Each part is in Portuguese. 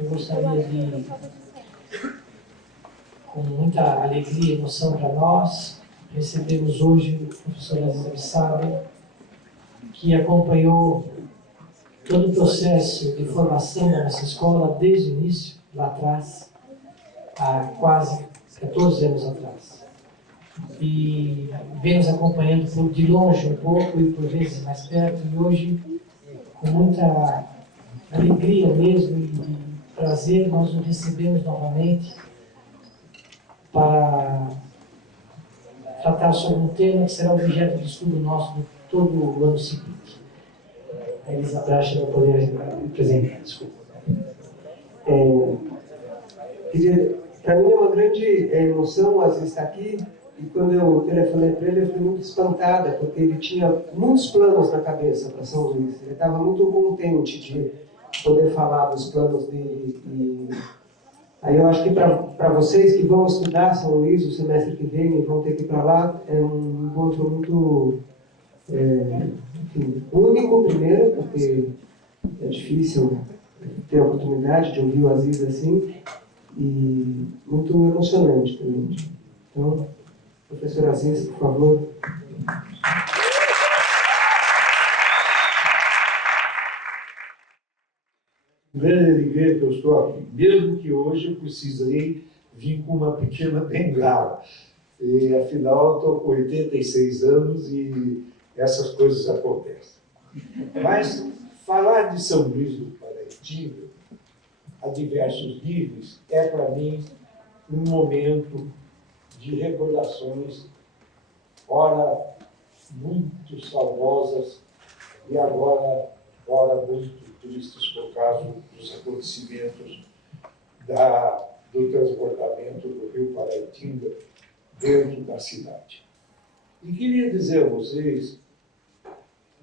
Eu gostaria de, com muita alegria e emoção para nós, recebemos hoje o professor Aziz Abissado, que acompanhou todo o processo de formação da nossa escola desde o início, lá atrás, há quase 14 anos atrás. E vem nos acompanhando de longe um pouco e por vezes mais perto, e hoje, com muita alegria mesmo e prazer, nós o recebemos novamente para tratar sobre um tema que será objeto de estudo nosso de todo o ano seguinte. A Elisa Bracha vai poder apresentar, desculpa. Para mim é uma grande emoção, às vezes, estar aqui, e quando eu telefonei para ele, eu fui muito espantada, porque ele tinha muitos planos na cabeça para São Luís. Ele estava muito contente de poder falar dos planos dele. E aí eu acho que para vocês que vão estudar São Luís o semestre que vem e vão ter que ir para lá, é um encontro muito enfim, único, primeiro, porque é difícil ter a oportunidade de ouvir o Aziz assim, e muito emocionante também. Então, professor Aziz, por favor. Grande alegria que eu estou aqui, mesmo que hoje eu precisei vir com uma pequena bengala. E, afinal, estou com 86 anos e essas coisas acontecem. Mas falar de São Luís do Paraitinga, a diversos níveis, é para mim um momento de recordações, ora muito saudosas e agora, ora muito tristes por causa dos acontecimentos do transbordamento do rio Paraitinga dentro da cidade. E queria dizer a vocês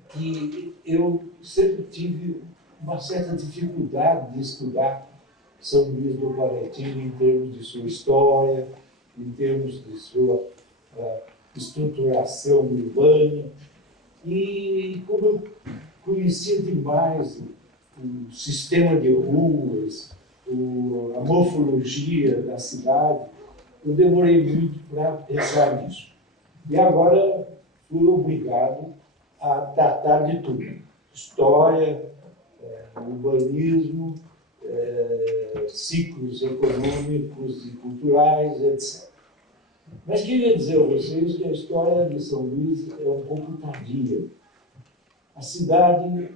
que eu sempre tive uma certa dificuldade de estudar São Luís do Paraitinga em termos de sua história, em termos de sua estruturação urbana. E como eu conhecia demais o sistema de ruas, a morfologia da cidade, eu demorei muito para pensar nisso. E agora fui obrigado a tratar de tudo. História, urbanismo, ciclos econômicos e culturais, etc. Mas queria dizer a vocês que a história de São Luís é um pouco tardia. A cidade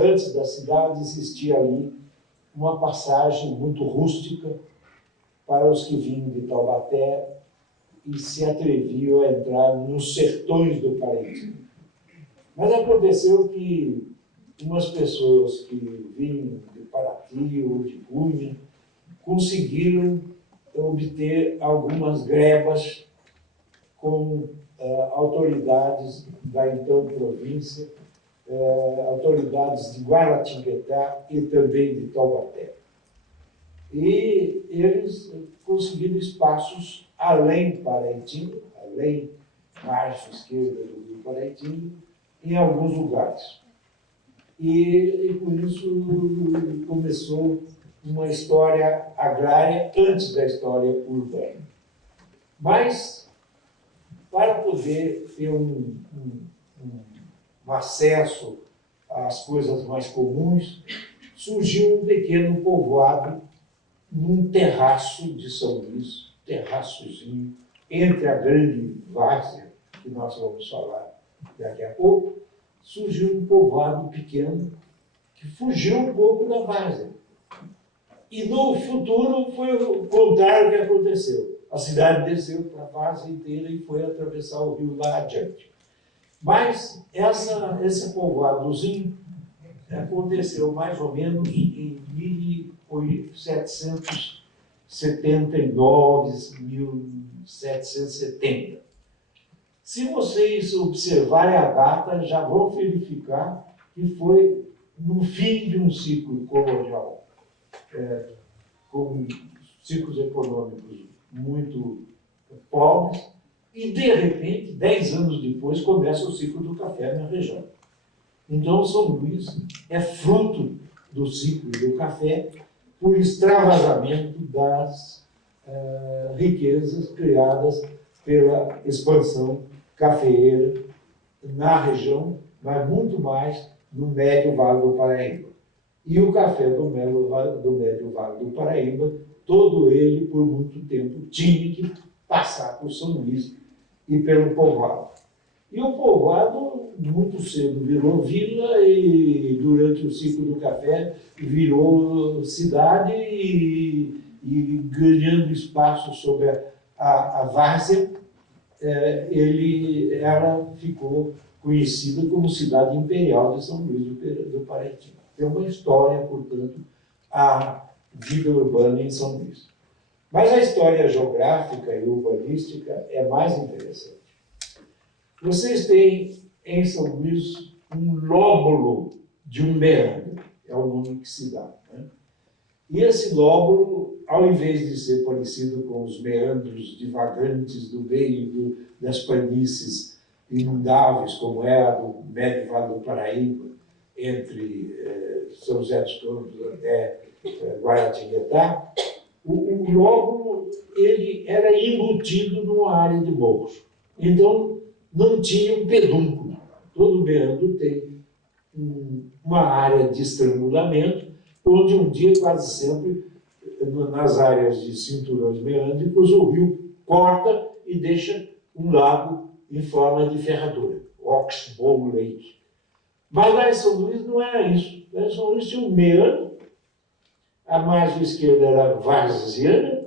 antes da cidade existia ali uma passagem muito rústica para os que vinham de Taubaté e se atreviam a entrar nos sertões do Paraitinga. Mas aconteceu que umas pessoas que vinham de Paraty ou de Cunha conseguiram obter algumas grebas com autoridades da então província, autoridades de Guaratinguetá e também de Taubaté. E eles conseguiram espaços além Paraitinga, além margem esquerda do rio Paraitinga, em alguns lugares. E por isso começou uma história agrária antes da história urbana. Mas, para poder ter um acesso às coisas mais comuns, surgiu um pequeno povoado num terraço de São Luís, terraçozinho, entre a grande várzea, que nós vamos falar daqui a pouco, surgiu um povoado pequeno que fugiu um pouco da várzea. E no futuro foi o contrário que aconteceu. A cidade desceu para a várzea inteira e foi atravessar o rio lá adiante. Mas esse povoadozinho aconteceu mais ou menos em 1779, 1770. Se vocês observarem a data, já vão verificar que foi no fim de um ciclo colonial, com ciclos econômicos muito pobres, e, de repente, 10 anos depois, começa o ciclo do café na região. Então, São Luís é fruto do ciclo do café por extravasamento das riquezas criadas pela expansão cafeeira na região, mas muito mais no Médio Vale do Paraíba. E o café do Médio Vale do Paraíba, todo ele, por muito tempo, tinha que passar por São Luís e pelo povoado. E o povoado, muito cedo, virou vila e, durante o ciclo do café, virou cidade e ganhando espaço sobre a várzea, ela ficou conhecida como cidade imperial de São Luís do Paraitinga. Tem uma história, portanto, a vida urbana em São Luís. Mas a história geográfica e urbanística é mais interessante. Vocês têm em São Luís um lóbulo de um meandro, é o nome que se dá, né? E esse lóbulo, ao invés de ser parecido com os meandros divagantes do meio das planícies inundáveis, como é a do Médio Vale do Paraíba, entre São José dos Campos até Guaratinguetá, o lóbulo ele era embutido numa área de morros. Então, não tinha um pedúnculo. Todo meandro tem uma área de estrangulamento, onde um dia, quase sempre, nas áreas de cinturões meândricos, o rio corta e deixa um lago em forma de ferradura, Oxbow Lake. Mas lá em São Luís não era isso. Lá em São Luís tinha um meandro, a margem esquerda era varziana,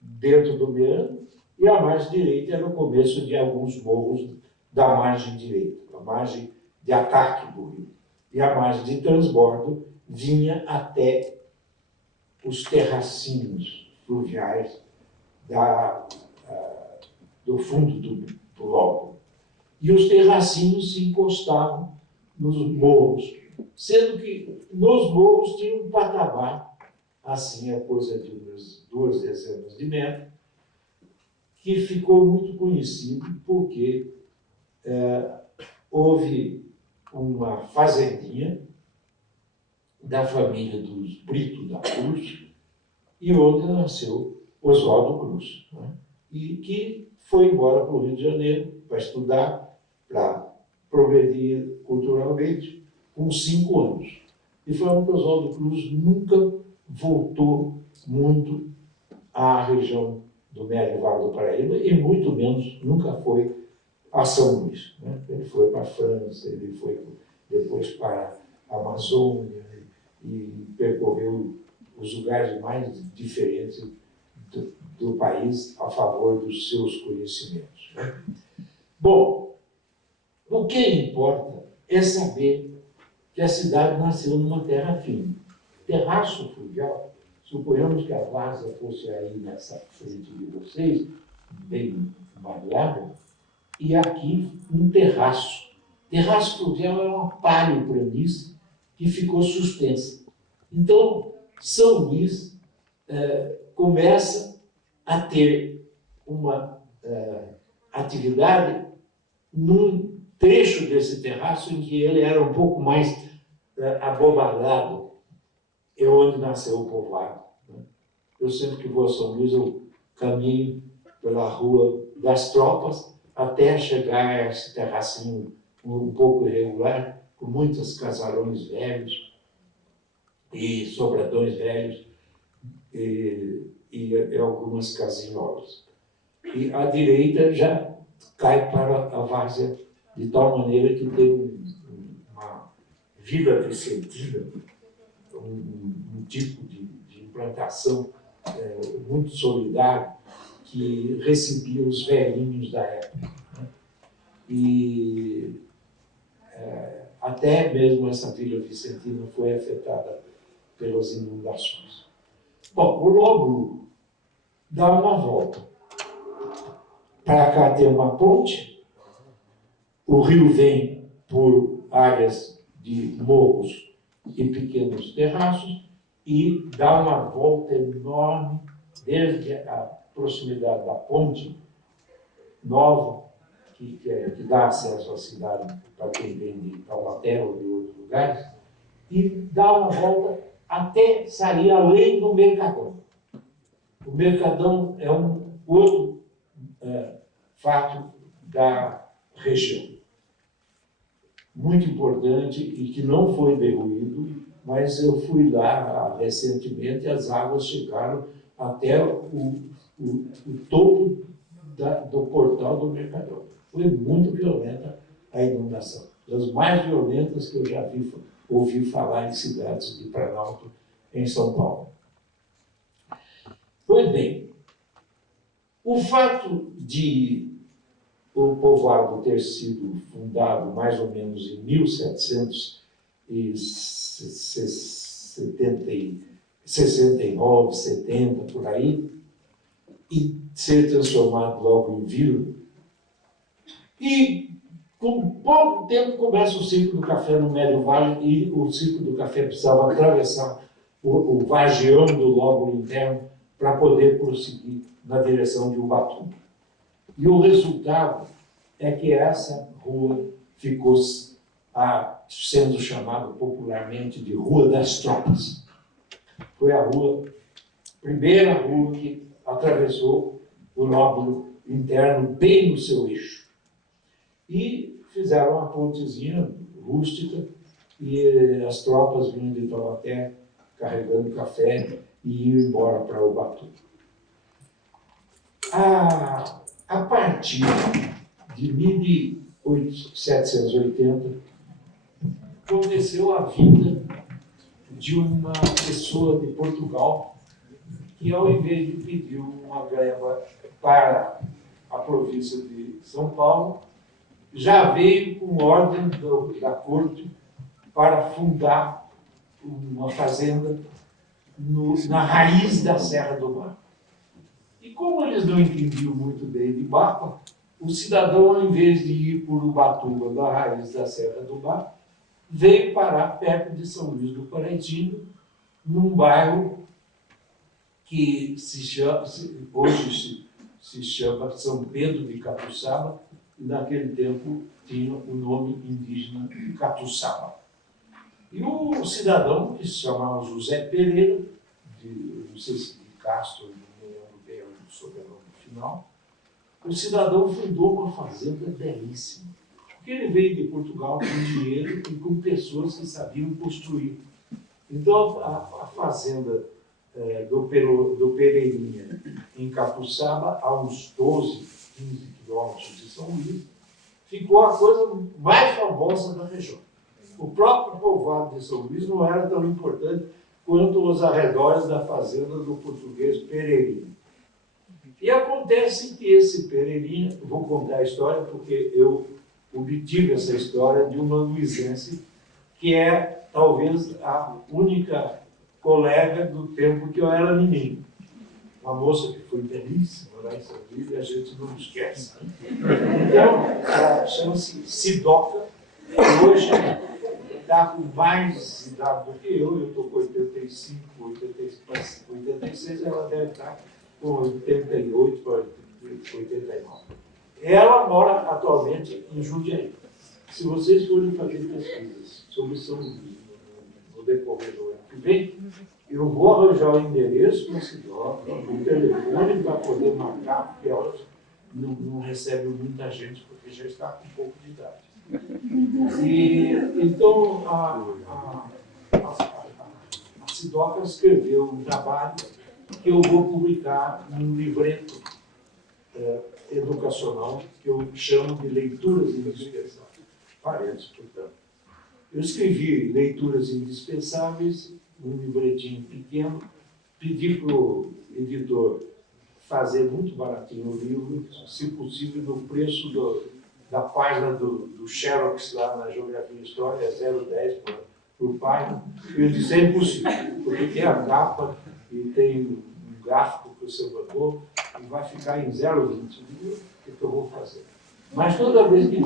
dentro do meandro, e a margem direita era o começo de alguns morros da margem direita, a margem de ataque do rio. E a margem de transbordo vinha até os terracinhos fluviais do fundo do lóbulo. E os terracinhos se encostavam nos morros, sendo que nos morros tinha um patamar, assim, a coisa de umas 2 dezenas de metros, que ficou muito conhecido porque houve uma fazendinha da família dos Brito da Cruz, e onde nasceu Oswaldo Cruz, né? E que foi embora para o Rio de Janeiro para estudar, para progredir culturalmente, com 5 anos. E foi onde Oswaldo Cruz nunca voltou muito à região do Médio Vale do Paraíba, e muito menos nunca foi a São Luís, né? Ele foi para a França, ele foi depois para a Amazônia e percorreu os lugares mais diferentes do país a favor dos seus conhecimentos, né? Bom, o que importa é saber que a cidade nasceu numa terra firme. Terraço fluvial, suponhamos que a várzea fosse aí nessa frente de vocês, bem malhada, e aqui um terraço. Terraço fluvial é uma paleo-planície que ficou suspensa. Então, São Luís começa a ter uma atividade num trecho desse terraço em que ele era um pouco mais abobadado, é onde nasceu o povoado, né? Eu sempre que vou a São Luís, eu caminho pela Rua das Tropas até chegar a esse terracinho um pouco irregular, com muitos casarões velhos e sobradões velhos e algumas casinholas. E à direita já cai para a várzea de tal maneira que tem uma vila vicentina, um tipo de implantação muito solidário que recebia os velhinhos da época, né? E até mesmo essa vila vicentina foi afetada pelas inundações. Bom, o lóbulo dá uma volta. Para cá tem uma ponte, o rio vem por áreas de morros e pequenos terraços e dá uma volta enorme desde a proximidade da ponte nova, que dá acesso à cidade para quem vem de Taubaté ou de outros lugares, e dar uma volta até sair além do Mercadão. O Mercadão é um outro fato da região, muito importante e que não foi derruído, mas eu fui lá recentemente e as águas chegaram até o topo do portal do Mercadão. Foi muito violenta a inundação, das mais violentas que eu já ouvi falar em cidades de Planalto, em São Paulo. Pois bem, o fato de o povoado ter sido fundado mais ou menos em 1769, 70, por aí, e ser transformado logo em vila. E com pouco tempo começa o ciclo do café no Médio Vale e o ciclo do café precisava atravessar o Vargeão do lóbulo interno para poder prosseguir na direção de Ubatuba. E o resultado é que essa rua ficou sendo chamada popularmente de Rua das Tropas. Foi a primeira rua que atravessou o lóbulo interno bem no seu eixo. E fizeram uma pontezinha rústica e as tropas vinham de Taubaté carregando café e iam embora para Ubatuba. A partir de 1780, aconteceu a vinda de uma pessoa de Portugal que, ao invés de pedir uma greva para a província de São Paulo, já veio com ordem da corte para fundar uma fazenda na raiz da Serra do Mar. E como eles não entendiam muito bem de mapa, o cidadão, ao invés de ir por Ubatuba, da raiz da Serra do Mar, veio parar perto de São Luís do Paraitinga, num bairro que hoje se chama São Pedro de Catuçaba, e naquele tempo tinha o nome indígena de Catuçaba. E o cidadão, que se chamava José Pereira, não sei se de Castro, não me lembro bem o sobrenome final, o cidadão fundou uma fazenda belíssima, porque ele veio de Portugal com dinheiro e com pessoas que sabiam construir. Então, a fazenda do Pereirinha, em Catuçaba, a uns 12, 15 quilômetros de São Luís, ficou a coisa mais famosa da região. O próprio povoado de São Luís não era tão importante quanto os arredores da fazenda do português Pereirinha. E acontece que esse Pereirinha, vou contar a história porque eu obtive essa história de uma luisense que é talvez a única colega do tempo que eu era menino. Uma moça que foi belíssima lá em São Luís e a gente não esquece. Então, ela chama-se Sidoca, e hoje está com mais idade do que eu estou com 85, 86, ela deve estar com 88 para 89. Ela mora atualmente em Jundiaí. Se vocês forem fazer pesquisas sobre São Luís no decorrer do ano que vem, eu vou arranjar o endereço na Sidoca, o telefone para poder marcar, porque ela não recebe muita gente, porque já está com um pouco de idade. E, então, a Sidoca escreveu um trabalho que eu vou publicar num livreto educacional que eu chamo de Leituras Indispensáveis. Parentes, portanto. Eu escrevi Leituras Indispensáveis, um livretinho pequeno, pedi para o editor fazer muito baratinho o livro, se possível no preço da página do Xerox lá na Geografia e História, é 0,10 por página. Eu disse, é impossível, porque tem a capa e tem um gráfico que você mandou e vai ficar em 0,20. O que eu vou fazer? Mas toda vez que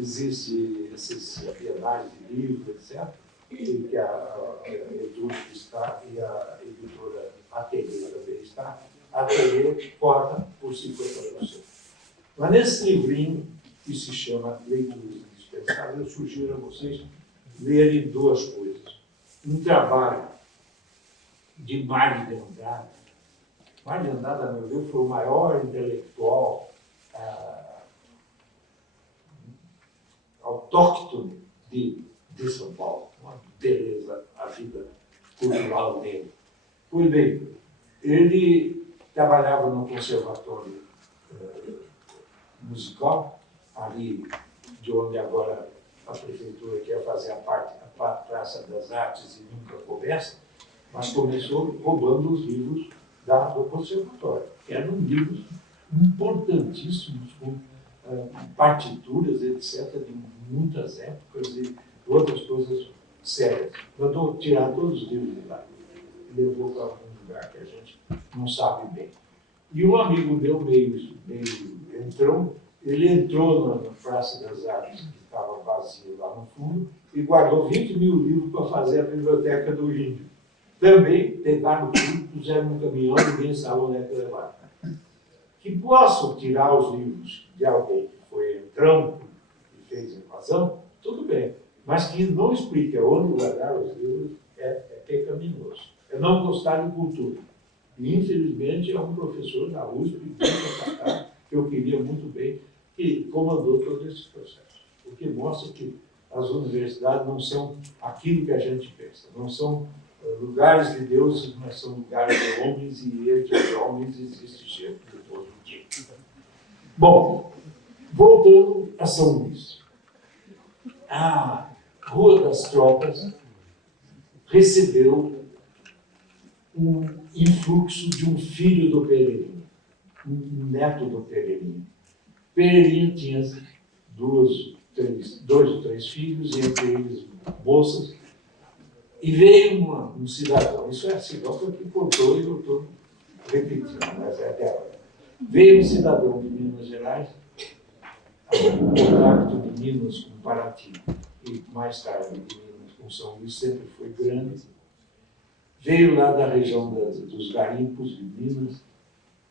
existe esses bienais de livro, etc., e que a Edusp está e a editora Ateliê também está, a Ateliê corta por 50%. Mas nesse livrinho, que se chama Leituras Indispensáveis, eu sugiro a vocês lerem duas coisas. Um trabalho de Mário de Andrade. Mário de Andrade, a meu ver, foi o maior intelectual autóctone de São Paulo. Uma beleza a vida cultural dele. Pois bem, ele trabalhava no conservatório musical, ali de onde agora a prefeitura quer fazer a Praça das Artes e nunca começa, mas começou roubando os livros do conservatório, que eram livros importantíssimos, com partituras, etc., de muitas épocas e outras coisas sérias. Mandou tirar todos os livros de lá e levou para algum lugar que a gente não sabe bem. E um amigo meu, meio ele entrou na Praça das Artes, que estava vazia lá no fundo, e guardou 20 mil livros para fazer a Biblioteca do Índio. Também pegaram tudo, puseram no caminhão e ninguém sabe onde é que levaram. Que possam tirar os livros de alguém que foi entrão e fez invasão, tudo bem. Mas que não explique onde guardar os livros é pecaminoso. É não gostar de cultura. E, infelizmente, é um professor da USP, que eu queria muito bem, que comandou todo esse processo. O que mostra que as universidades não são aquilo que a gente pensa, não são lugares de deuses, mas são lugares de homens, e entre os homens existe gente de todo tipo. Bom, voltando a São Luís. A Rua das Tropas recebeu um influxo de um filho do Pereirinha, um neto do Pereirinha. Pereirinha tinha dois ou três filhos, entre eles moças, e veio um cidadão, isso é assim, não foi que contou e eu estou repetindo, mas é dela. Veio um cidadão de Minas Gerais, o contato de Minas com Paraty e mais tarde de Minas com São Luís sempre foi grande. Veio lá da região dos garimpos de Minas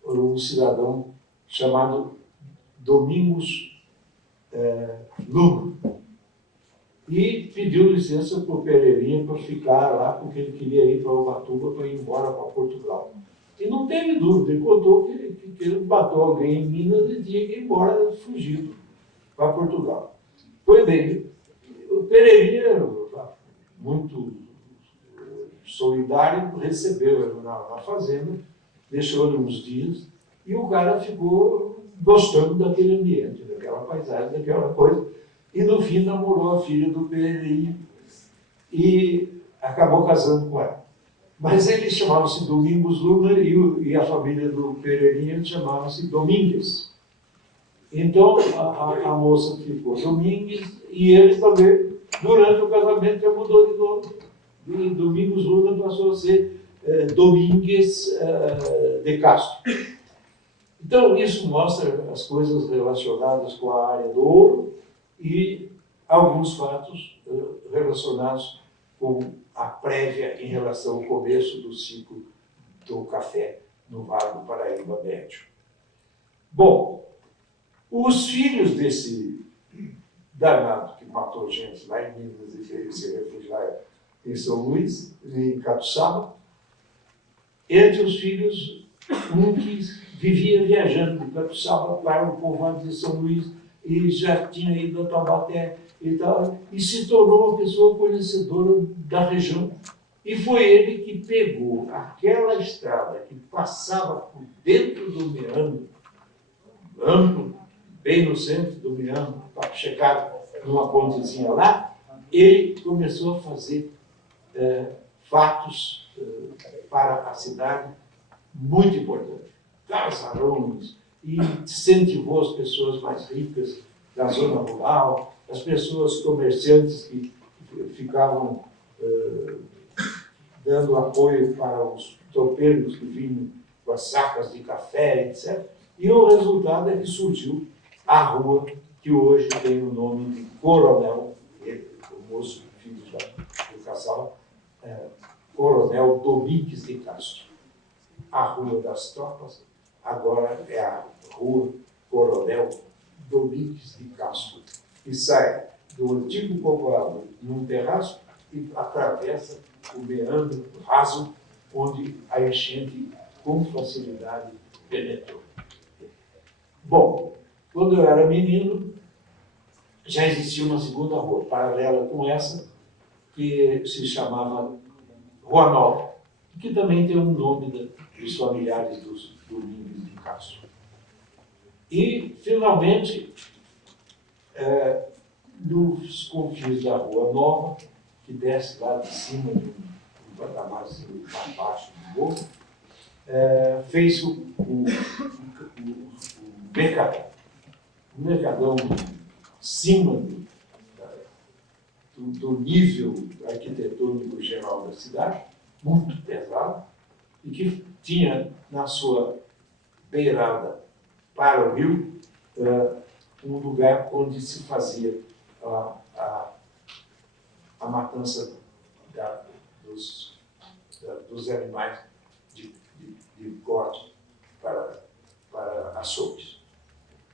um cidadão chamado Domingos Luna, e pediu licença para o Pereirinha para ficar lá, porque ele queria ir para Ubatuba para ir embora para Portugal. E não teve dúvida, ele contou que ele matou alguém em Minas e tinha que ir embora fugido para Portugal. Pois bem, o Pereirinha, muito solidário, recebeu ele na fazenda, deixou ele uns dias, e o cara ficou gostando daquele ambiente, daquela paisagem, daquela coisa, e no fim namorou a filha do Pereirinha e acabou casando com ela. Mas ele chamava-se Domingos Luna e a família do Pereirinha chamava-se Domingues. Então a moça ficou Domingues e ele também, durante o casamento, já mudou de nome. E Domingos Luna passou a ser Domingues de Castro. Então, isso mostra as coisas relacionadas com a área do ouro e alguns fatos relacionados com a prévia em relação ao começo do ciclo do café no Vale do Paraíba Médio. Bom, os filhos desse danado que matou gente lá em Minas e veio se refugiar em São Luís, em Catuçaba, entre os filhos, um que vivia viajando de Catuçaba para o povoado de São Luís e já tinha ido a Taubaté e tal, e se tornou uma pessoa conhecedora da região. E foi ele que pegou aquela estrada que passava por dentro do meandro, amplo, bem no centro do meandro, para chegar numa pontezinha lá, ele começou a fazer fatos para a cidade muito importantes. Casarões, e incentivou as pessoas mais ricas da zona rural, as pessoas comerciantes que ficavam dando apoio para os tropeiros que vinham com as sacas de café, etc. E o resultado é que surgiu a rua que hoje tem o nome de Coronel, o moço filho do casal, Coronel Domingues de Castro. A Rua das Tropas agora é a Rua Coronel Domingues de Castro, que sai do antigo povoado num terraço e atravessa o meandro raso, onde a enchente com facilidade penetrou. Bom, quando eu era menino, já existia uma segunda rua, paralela com essa, que se chamava Rua Nova, que também tem um nome dos familiares dos Domingos de Castro. E, finalmente, nos confins da Rua Nova, que desce lá de cima de um patamar mais baixo do morro, fez o Mercadão. O Mercadão, acima do nível arquitetônico geral da cidade, muito pesado, e que tinha na sua beirada para o rio um lugar onde se fazia a matança dos animais de corte para açougues.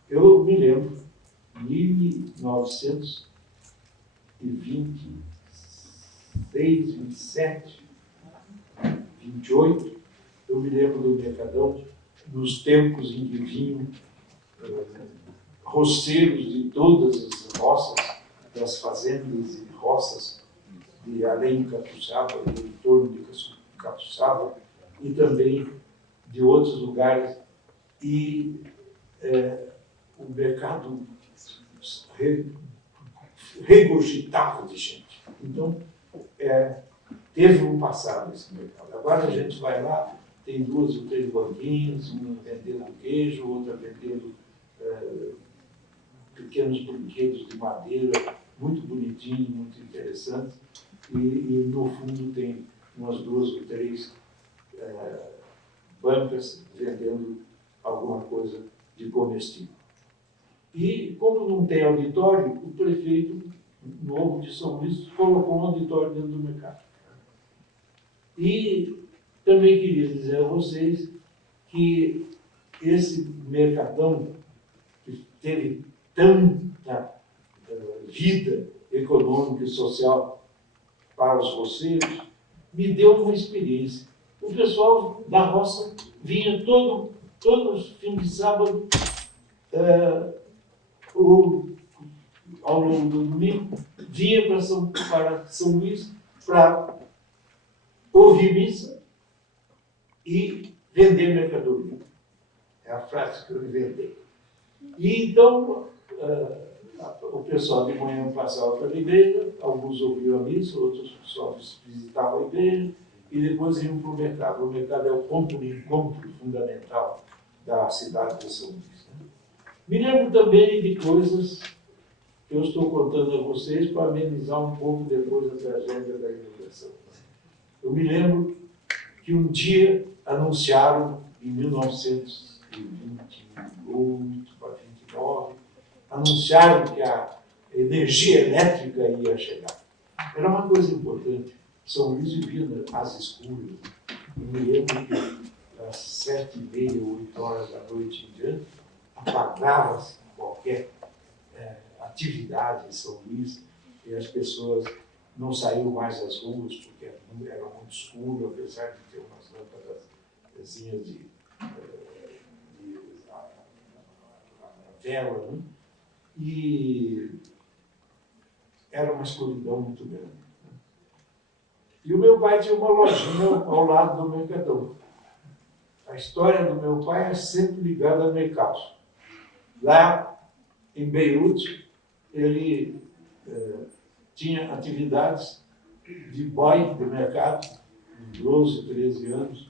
Eu me lembro, em 1926, 27, 28, eu me lembro do Mercadão, nos tempos em que vinham roceiros de todas as roças, das fazendas e roças, de além de Capuçaba, e em torno de Capuçaba, e também de outros lugares, e o mercado regurgitava de gente. Então, teve um passado esse mercado. Agora a gente vai lá, tem 2 ou 3 banquinhos, uma vendendo queijo, outra vendendo pequenos brinquedos de madeira, muito bonitinhos, muito interessantes, e no fundo tem umas 2 ou 3 bancas vendendo alguma coisa de comestível. E, como não tem auditório, o prefeito novo de São Luís colocou um auditório dentro do mercado. E também queria dizer a vocês que esse mercadão, que teve tanta vida econômica e social para os roceiros, me deu uma experiência. O pessoal da roça vinha todos os fins de sábado, ao longo do domingo, vinha para São Luís para ouvir missa e vender mercadoria. É a frase que eu inventei. E então, o pessoal de manhã passava pela igreja, alguns ouviam a missa, outros só visitavam a igreja, e depois iam para o mercado. O mercado é o ponto de encontro fundamental da cidade de São Luís. Me lembro também de coisas que eu estou contando a vocês para amenizar um pouco depois da tragédia da inundação. Eu me lembro que um dia anunciaram, em 1928 para 29, anunciaram que a energia elétrica ia chegar. Era uma coisa importante. São Luís vivia às escuras. Eu me lembro que às 7h30, 8 horas da noite em diante, apagava-se qualquer atividade em São Luís e as pessoas não saíam mais às ruas porque era muito escuro, apesar de ter umas lâmpadas de vela, né? E era uma escuridão muito grande. Né? E o meu pai tinha uma lojinha ao lado do Mercadão. A história do meu pai é sempre ligada a mercado. Lá em Beirute, ele tinha atividades de boy de mercado, de 12, 13 anos.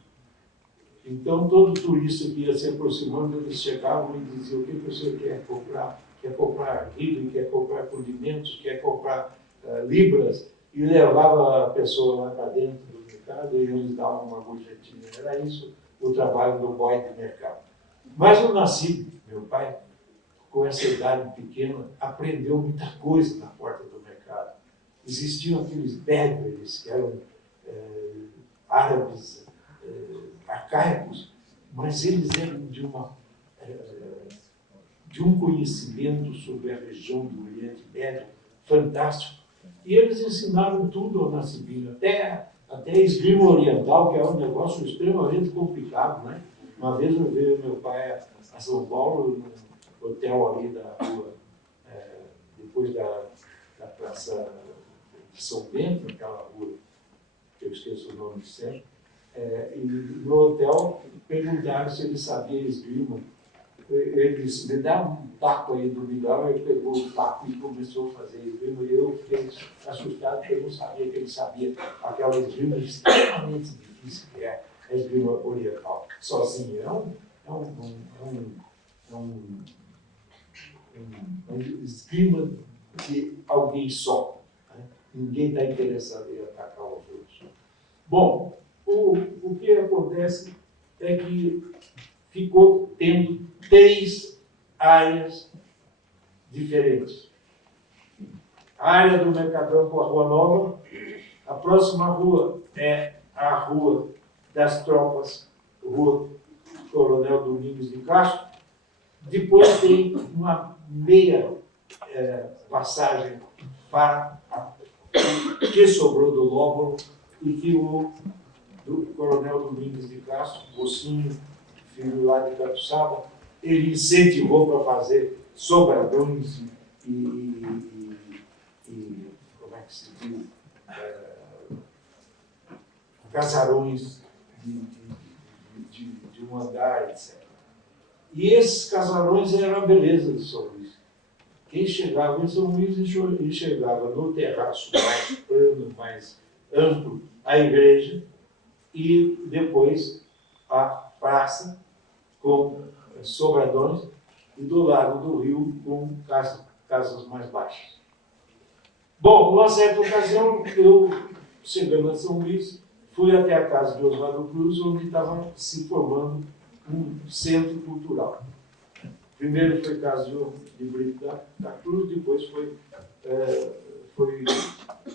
Então, todo turista que ia se aproximando, eles chegavam e diziam: o que você quer comprar? Quer comprar milho, quer comprar condimentos, quer comprar libras, e levava a pessoa lá para dentro do mercado e eles davam uma gorjetinha. Era isso o trabalho do boy de mercado. Mas eu nasci, meu pai, com essa idade pequena, aprendeu muita coisa na porta do mercado. Existiam aqueles berbers, que eram árabes arcaicos, mas eles eram de um conhecimento sobre a região do Oriente Médio fantástico. E eles ensinaram tudo ao Nascimento, até esgrima oriental, que é um negócio extremamente complicado, né? Uma vez eu vi meu pai a São Paulo, no hotel ali da rua, depois da Praça de São Bento, aquela rua, que eu esqueço o nome sempre, e no hotel perguntaram se ele sabia esgrima. Ele disse, me dá um taco aí do Miguel, ele pegou o taco e começou a fazer esgrima, e eu fiquei assustado porque eu não sabia que ele sabia aquela esgrima extremamente difícil que é a esgrima oriental. Sozinho, é um esgrima de alguém só. Né? Ninguém está interessado em atacar os outros. Bom, o que acontece é que ficou tendo 3 áreas diferentes. A área do Mercadão com a Rua Nova, a próxima rua é a Rua das Tropas, Rua Coronel Domingos de Castro. Depois tem uma meia passagem para o que sobrou do Lóbulo e que o Coronel Domingos de Castro, mocinho, filho lá de Catuçaba, ele incentivou para fazer sobradões e como é que se diz? Casarões de um andar, etc. E esses casarões eram a beleza de São Luís. Quem chegava em São Luís enxergava no terraço mais plano, mais amplo, a igreja e depois a praça com sobradões e do lado do rio com casas mais baixas. Bom, numa certa ocasião, eu, chegando a São Luís, fui até a casa de Oswaldo Cruz, onde estava se formando um centro cultural. Primeiro foi a casa de Brito da Cruz, depois foi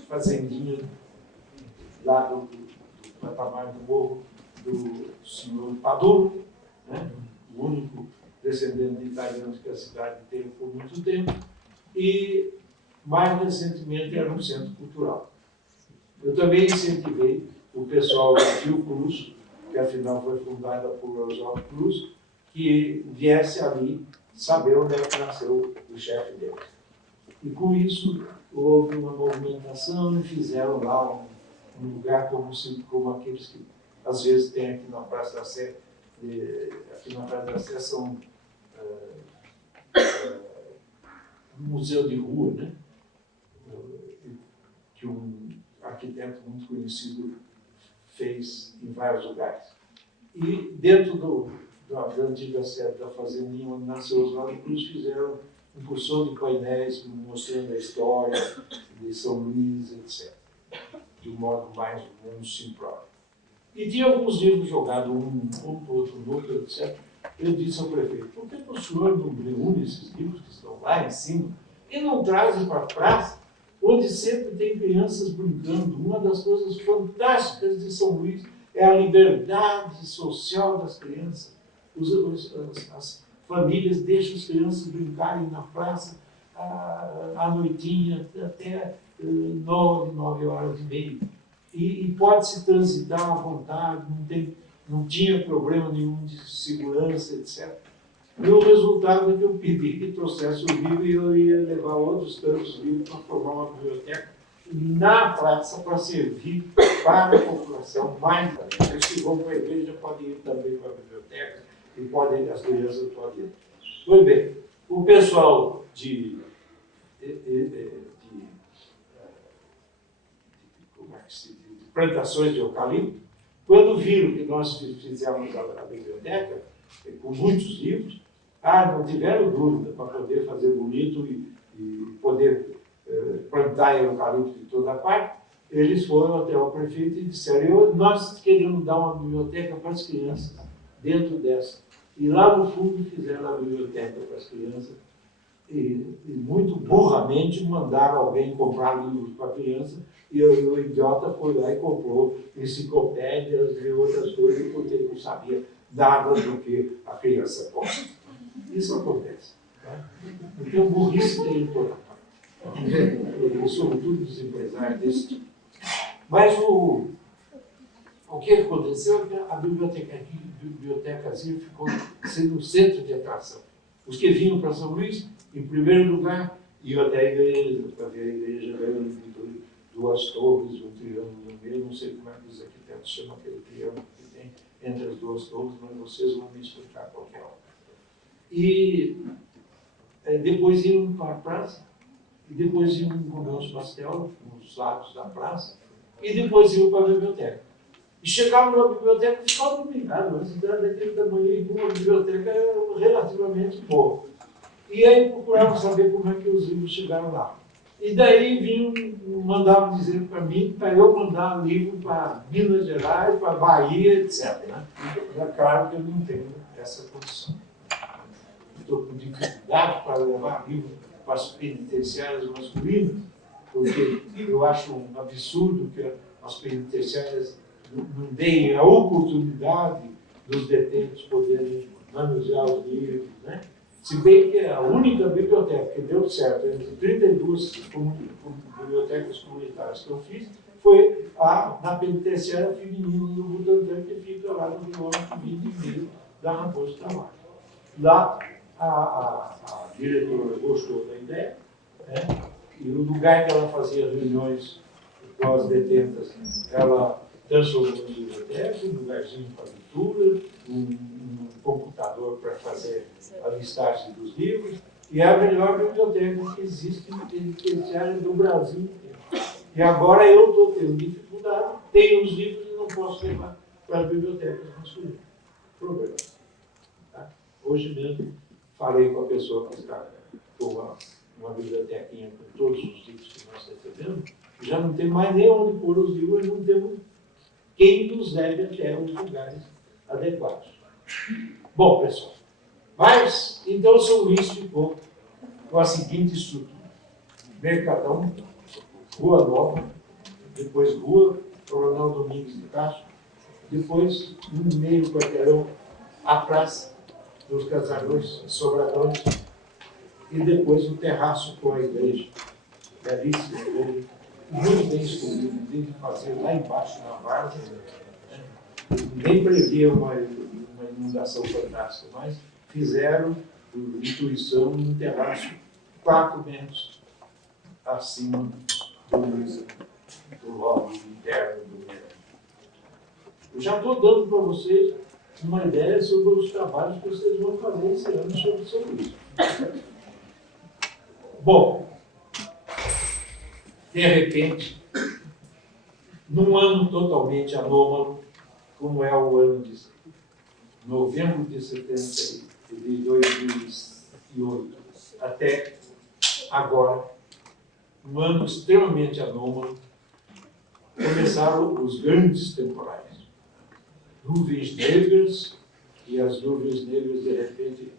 fazendinha lá do patamar do morro do senhor Paduro, né? O único descendente de italianos que a cidade teve por muito tempo, e mais recentemente era um centro cultural. Eu também incentivei o pessoal da Fiocruz, que afinal foi fundada por Oswaldo Cruz, que viesse ali saber onde é que nasceu o chefe dele. E com isso houve uma movimentação e fizeram lá um lugar como aqueles que às vezes tem aqui na Praça da Sé. Aqui na Praça da Sé são um museu de rua, né? Que um arquiteto muito conhecido fez em vários lugares. E dentro da antiga sede da Fazendinha, onde nasceu Oswaldo Cruz, fizeram um porção de painéis mostrando a história de São Luís, etc. De um modo mais ou menos simplório. E tinha alguns livros jogados, um para outro, no outro, etc. Eu disse ao prefeito, por que o senhor não reúne esses livros que estão lá em cima e não trazem para a praça, onde sempre tem crianças brincando? Uma das coisas fantásticas de São Luís é a liberdade social das crianças. As famílias deixam as crianças brincarem na praça à noitinha, até 9 horas e meia. E pode-se transitar à vontade, não tinha problema nenhum de segurança, etc. E o resultado é que eu pedi que trouxesse o livro e eu ia levar outros tantos livros para formar uma biblioteca na praça para servir para a população mais tarde. Os que vão para a igreja podem ir também para a biblioteca e as crianças podem ir. Pois bem, o pessoal de plantações de eucalipto, quando viram que nós fizemos a biblioteca, com muitos livros, não tiveram dúvida para poder fazer bonito e poder plantar eucalipto de toda parte. Eles foram até o prefeito e disseram, nós queremos dar uma biblioteca para as crianças dentro dessa. E lá no fundo fizeram a biblioteca para as crianças e muito burramente mandaram alguém comprar livros para a criança e o idiota foi lá e comprou enciclopédias e outras coisas porque ele não sabia nada do que a criança gosta. Isso acontece. Né? Então, burrice tem em toda parte. E sobretudo dos empresários desse tipo. Mas o que aconteceu é que a bibliotecazinha ficou sendo o centro de atração. Os que vinham para São Luís, em primeiro lugar, iam até a igreja, para ver a igreja grande, duas torres, um triângulo no meio, não sei como é que os arquitetos chamam aquele triângulo que tem entre as duas torres, mas vocês vão me explicar qual que é. E depois iam para a praça, e depois iam comer os pastel nos lados da praça, e depois iam para a biblioteca. E chegavam na biblioteca e ficavam dominados. Uma cidade daquele tamanho e uma biblioteca relativamente boa. E aí procuravam saber como é que os livros chegaram lá. E daí vinham, mandavam dizer para mim, para eu mandar livro para Minas Gerais, para Bahia, etc. Né? É claro que eu não tenho essa condição. Estou com dificuldade para levar livro para as penitenciárias masculinas, porque eu acho um absurdo que as penitenciárias não deem a oportunidade dos detentos poderem manusear os livros, né? Se bem que a única biblioteca que deu certo entre 32 bibliotecas comunitárias que eu fiz foi na penitenciária feminina do Butantã, que fica lá no quilômetro 20 da Raposo Tavares. Lá a diretora gostou da ideia, né? E o lugar que ela fazia reuniões com as detentas, ela transformou em biblioteca, um lugarzinho para leitura, um computador para fazer a listagem dos livros, e é a melhor biblioteca que existe em penitenciária do Brasil inteiro. E agora eu estou tendo dificuldade, tenho os livros e não posso levar para as bibliotecas masculinas. Problema. Tá? Hoje mesmo falei com a pessoa que está com uma bibliotequinha com todos os livros que nós recebemos, e já não tem mais nem onde pôr os livros, e não temos quem nos leve até os lugares adequados. Bom, pessoal, mas então São Luís ficou com a seguinte estrutura: Mercadão, Rua Nova, depois Rua Coronel Domingos de Castro, depois, no meio do quarteirão, a Praça dos Casarões, Sobradões, e depois o terraço com a igreja, belíssima igreja, muito bem escolhido, tem que fazer lá embaixo na várzea, né? Nem previa uma inundação fantástica, mas fizeram, por intuição, um terraço 4 metros acima do lobby interno do mercado. Eu já estou dando para vocês uma ideia sobre os trabalhos que vocês vão fazer esse ano sobre isso. Bom, de repente, num ano totalmente anômalo, como é o ano de novembro de 2008 até agora, um ano extremamente anômalo, começaram os grandes temporais. Nuvens negras, e as nuvens negras, de repente,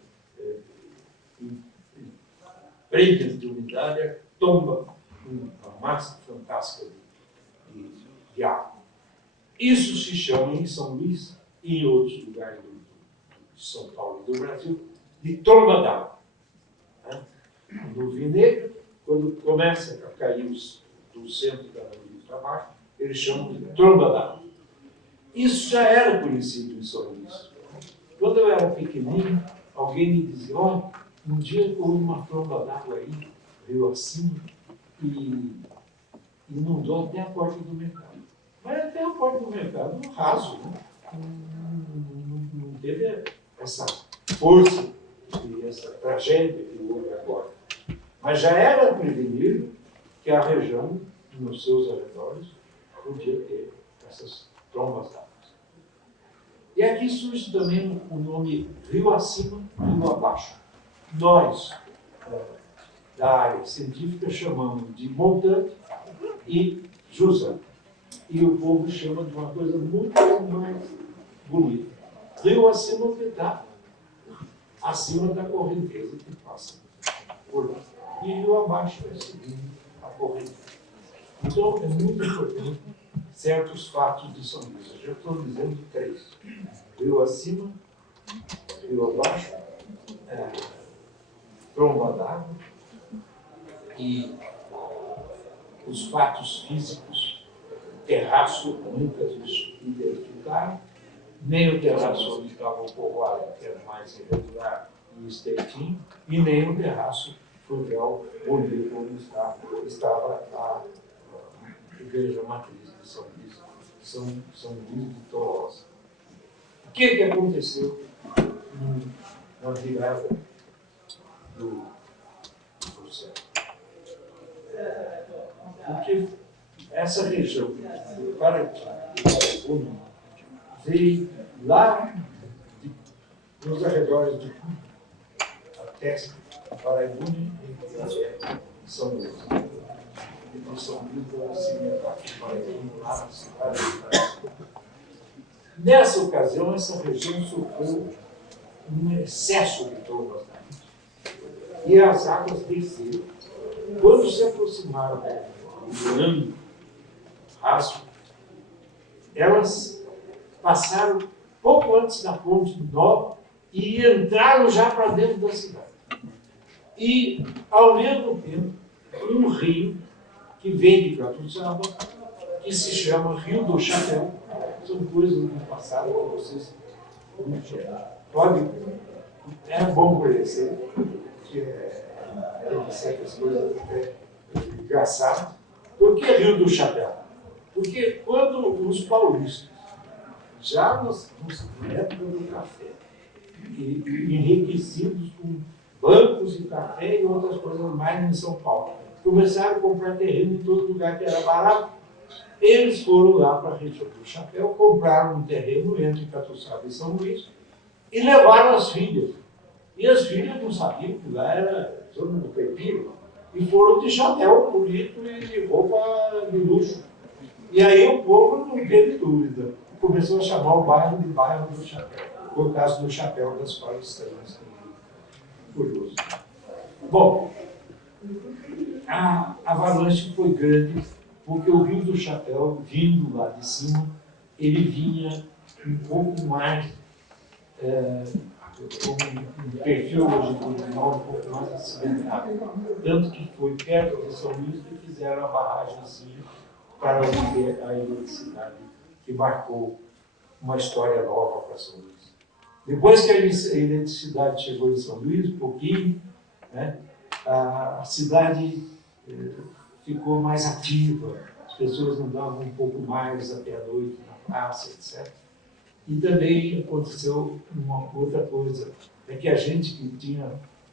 prendem de umidade, tomba uma massa fantástica de água. Isso se chama, em São Luís e em outros lugares de São Paulo e do Brasil, de tromba d'água. Nuvem negra, quando começa a cair do centro da nuvem para baixo, eles chamam de tromba d'água. Isso já era conhecido em São Luís. Quando eu era pequenininho, alguém me dizia: olha, um dia houve uma tromba d'água aí, rio acima, e inundou até a porta do mercado. Mas até a porta do mercado, no raso, né? Não teve essa força e essa tragédia que houve agora. Mas já era prevenido que a região, nos seus arredores, podia ter essas trombas d'água. E aqui surge também o nome rio acima, rio abaixo. Nós, da área científica, chamamos de montante e jusante. E o povo chama de uma coisa muito mais bonita. Rio acima, porque está acima da correnteza que passa por lá. E rio abaixo é seguindo a correnteza. Então, é muito importante certos fatos de São Luís. Eu já estou dizendo 3. Rio acima, rio abaixo, tromba d'água e os fatos físicos. O terraço nunca identificaram, nem o terraço onde estava o povoado, que era mais irregular e estreitinho, e nem o terraço fluvial bonito onde estava a igreja matriz de São Luís de Tolosa. O que aconteceu na virada do século? Porque essa região do Paraibuna veio lá nos arredores de Cuba, até Paraibuna e até São Luís. De São Luís para cima, aqui Paraibuna, lá na cidade de Paraibuna. Nessa ocasião, essa região sofreu um excesso de trovas e as águas desceram. Quando se aproximaram do ano raso, elas passaram pouco antes da ponte nova e entraram já para dentro da cidade. E, ao mesmo tempo, um rio que vem de Catuçaba, que se chama Rio do Chapéu. São coisas do passado que vocês podem. É bom conhecer, que tem certas coisas até engraçadas. Por que Rio do Chapéu? Porque quando os paulistas, já na época do café, enriquecidos com bancos e café e outras coisas mais em São Paulo, começaram a comprar terreno em todo lugar que era barato. Eles foram lá para a região do Chapéu, compraram um terreno entre Catuçaba e São Luís e levaram as filhas. E as filhas não sabiam que lá era zona do caipira. E foram de chapéu bonito e de roupa de luxo. E aí o povo não teve dúvida. Começou a chamar o bairro de bairro do Chapéu, por causa do chapéu das paulistanas. Curioso. Bom, a avalanche foi grande, porque o Rio do Chapéu, vindo lá de cima, ele vinha um pouco mais, com um perfil longitudinal um pouco mais acidentado. Tanto que foi perto de São Luís que fizeram a barragemzinha para obter a eletricidade, que marcou uma história nova para São Luís. Depois que a eletricidade chegou em São Luís, um pouquinho, né, a cidade ficou mais ativa, as pessoas andavam um pouco mais até a noite na praça, etc. E também aconteceu uma outra coisa, é que a gente que tinha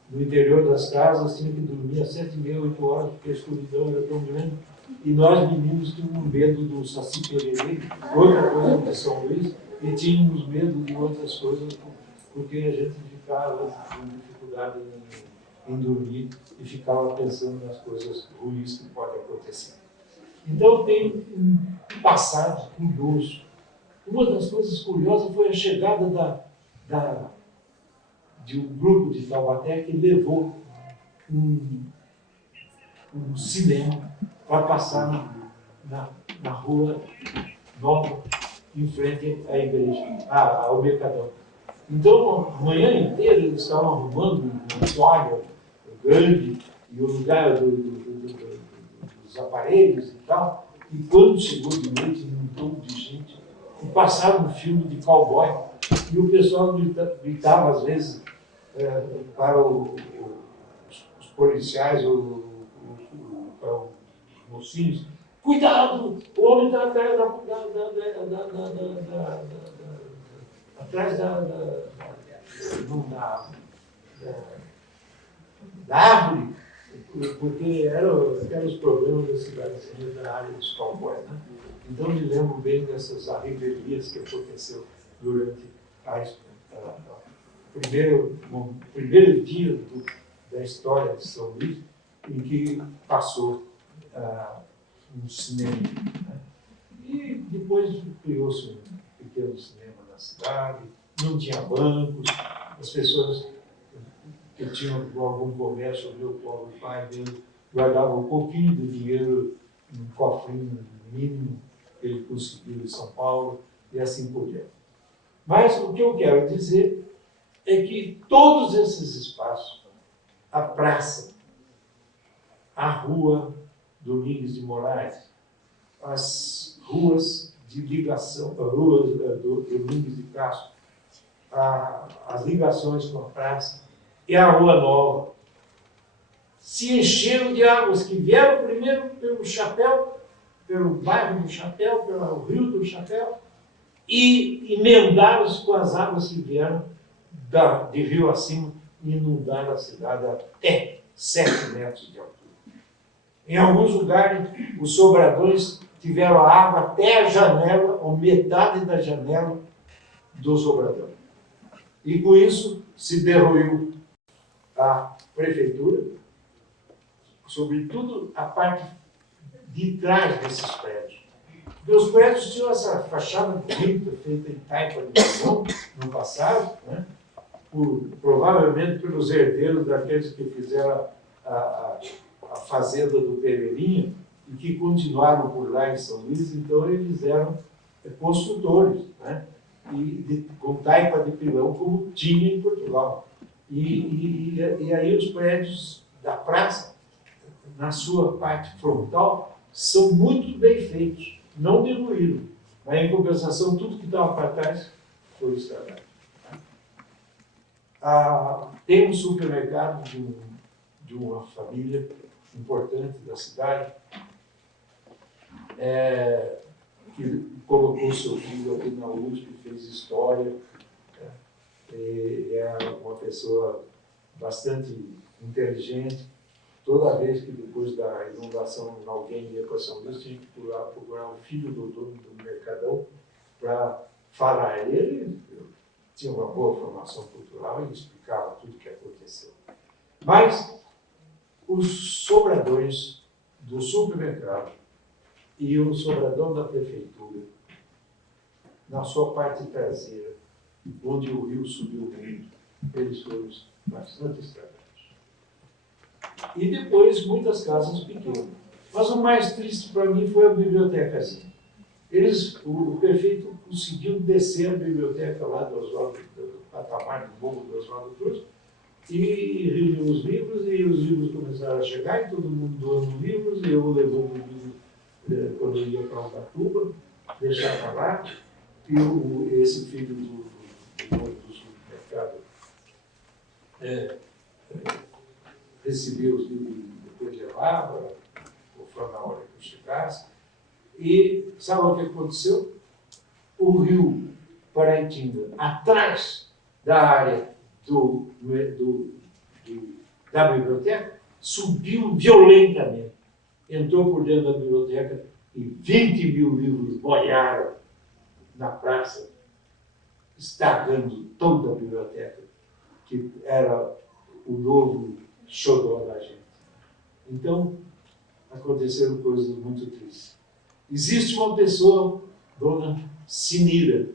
no interior das casas tinha que dormir às 7h30, 8 horas, porque a escuridão era tão grande, e nós meninos tínhamos medo do Saci Pererê, outra coisa de São Luís, e tínhamos medo de outras coisas, porque a gente ficava com dificuldade em dormir e ficava pensando nas coisas ruins que podem acontecer. Então tem um passado curioso. Uma das coisas curiosas foi a chegada de um grupo de Taubaté que levou um cinema para passar na rua Nova, em frente à igreja, ao Mercadão. Então, a manhã inteira eles estavam arrumando uma toalha grande e o lugar dos aparelhos e tal, e quando chegou de noite, um todo de gente, e passaram um filme de cowboy, e o pessoal gritava às vezes para os policiais, para os mocinhos: cuidado, o homem está atrás da árvore, porque eram aqueles problemas da cidadezinha da área dos cowboys, né? Então me lembro bem dessas rebelias que aconteceu durante o primeiro dia da história de São Luís, em que passou um cinema, né? E depois criou-se um pequeno cinema na cidade, não tinha bancos, as pessoas que tinham algum comércio, o meu pobre pai dele guardava um pouquinho de dinheiro num cofrinho mínimo que ele conseguiu em São Paulo e assim por diante. Mas o que eu quero dizer é que todos esses espaços, a praça, a rua, Domingues de Moraes, as ruas de ligação, ruas do Domingues de Castro, as ligações com a praça e a Rua Nova, se encheram de águas que vieram primeiro pelo Chapéu, pelo bairro do Chapéu, pelo Rio do Chapéu, e emendaram-se com as águas que vieram de rio acima e inundaram a cidade até 7 metros de altura. Em alguns lugares, os sobradões tiveram a água até a janela, ou metade da janela do sobradão. E com isso se derruiu a prefeitura, sobretudo a parte de trás desses prédios. Porque os prédios tinham essa fachada bonita, feita em taipa de visão no passado, né? Provavelmente pelos herdeiros daqueles que fizeram a fazenda do Pereirinha e que continuaram por lá em São Luís, então eles eram construtores, né? Com taipa de pilão, como tinha em Portugal. E aí os prédios da praça, na sua parte frontal, são muito bem feitos, não derruíram. Mas, em compensação, tudo que estava para trás foi estragado. Tem um supermercado de uma família importante da cidade, que colocou seu filho aqui na USP, fez história, é uma pessoa bastante inteligente. Toda vez que depois da inundação alguém ia para São Luís, tinha que procurar o filho do dono do Mercadão para falar. Ele tinha uma boa formação cultural e explicava tudo o que aconteceu. Mas os sobradões do supermercado e o sobradão da prefeitura, na sua parte traseira, onde o rio subiu muito, eles foram bastante estragados. E depois muitas casas pequenas. Mas o mais triste para mim foi a bibliotecazinha. O prefeito conseguiu descer a biblioteca lá do patamar do morro do Oswaldo Cruz e reuniu os livros, e os livros começaram a chegar, e todo mundo doando livros, e eu levando livro quando eu ia para Ubatuba, deixava lá, e esse filho do supermercado recebia os livros e depois levava, conforme a hora que eu chegasse. E sabe o que aconteceu? O rio Paraitinga, atrás da área da biblioteca, subiu violentamente. Entrou por dentro da biblioteca e 20 mil livros boiaram na praça, estragando toda a biblioteca, que era o novo xodó da gente. Então, aconteceram coisas muito tristes. Existe uma pessoa, Dona Sinira,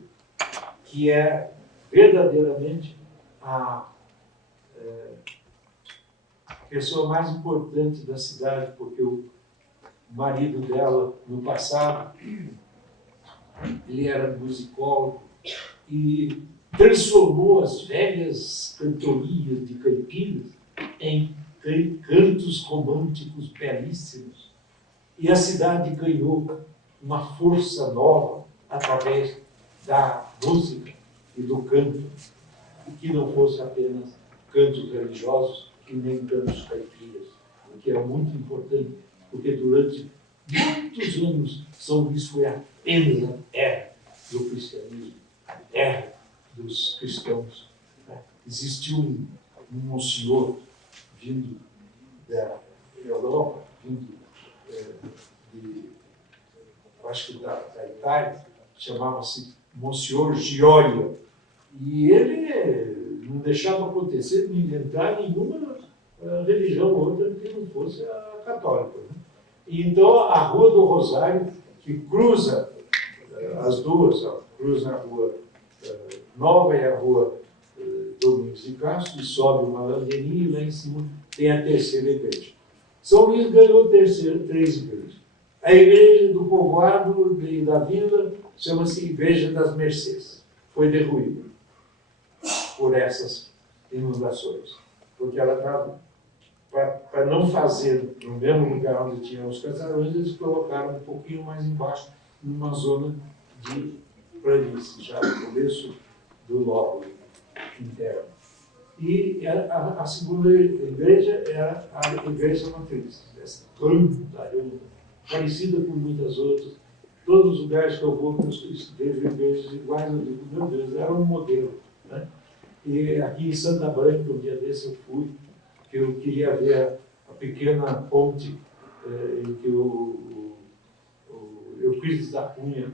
que é verdadeiramente a pessoa mais importante da cidade, porque o marido dela, no passado, ele era musicólogo e transformou as velhas cantorias de caipiras em cantos românticos belíssimos. E a cidade ganhou uma força nova através da música e do canto, e que não fosse apenas cantos religiosos e nem cantos caipiras, o que é muito importante, porque durante muitos anos São Luís foi apenas a terra do cristianismo, a terra dos cristãos. Existiu um monsenhor vindo da Europa, vindo acho que da Itália, chamava-se Monsenhor Gioia, e ele não deixava acontecer, não inventar nenhuma religião outra que não fosse a católica. Né? E então a Rua do Rosário, que cruza as duas, cruza a Rua Nova e a Rua Domingos de Castro, e sobe uma ladeirinha e lá em cima tem a terceira igreja. São Luís ganhou 3 igrejas. A igreja do povoado e da vila chama-se Igreja das Mercês. Foi derruída por essas inundações, porque ela estava para não fazer no mesmo lugar onde tinha os casarões, eles colocaram um pouquinho mais embaixo, numa zona de planície, já no começo do lóbulo interno. E a segunda igreja era a igreja matriz, essa grande, parecida com muitas outras. Todos os lugares que eu vou, eu vejo igrejas iguais, eu digo, meu Deus, era um modelo. Né? E aqui em Santa Branca, um dia desse eu fui, que eu queria ver a pequena ponte em que o Euclides da Cunha,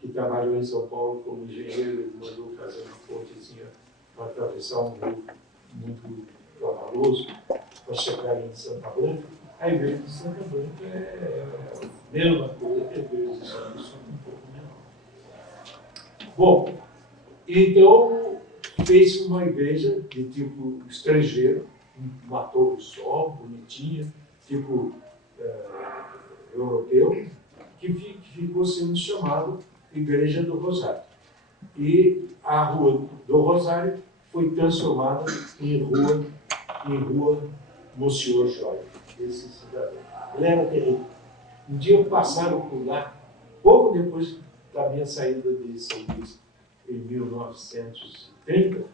que trabalhou em São Paulo como engenheiro, ele mandou fazer uma pontezinha para atravessar um rio muito caudaloso para chegar em Santa Branca. A igreja de Santa Branca é a mesma coisa que a igreja de São Luís, só um pouco menor. Bom, então fez uma igreja de tipo estrangeiro, uma torre só, bonitinha, tipo europeu, que ficou sendo chamado Igreja do Rosário. E a Rua do Rosário foi transformada em rua Monsenhor Joia, esse cidadão. Ele era terrível. Um dia passaram por lá, pouco depois da minha saída de São Luís, em 1930,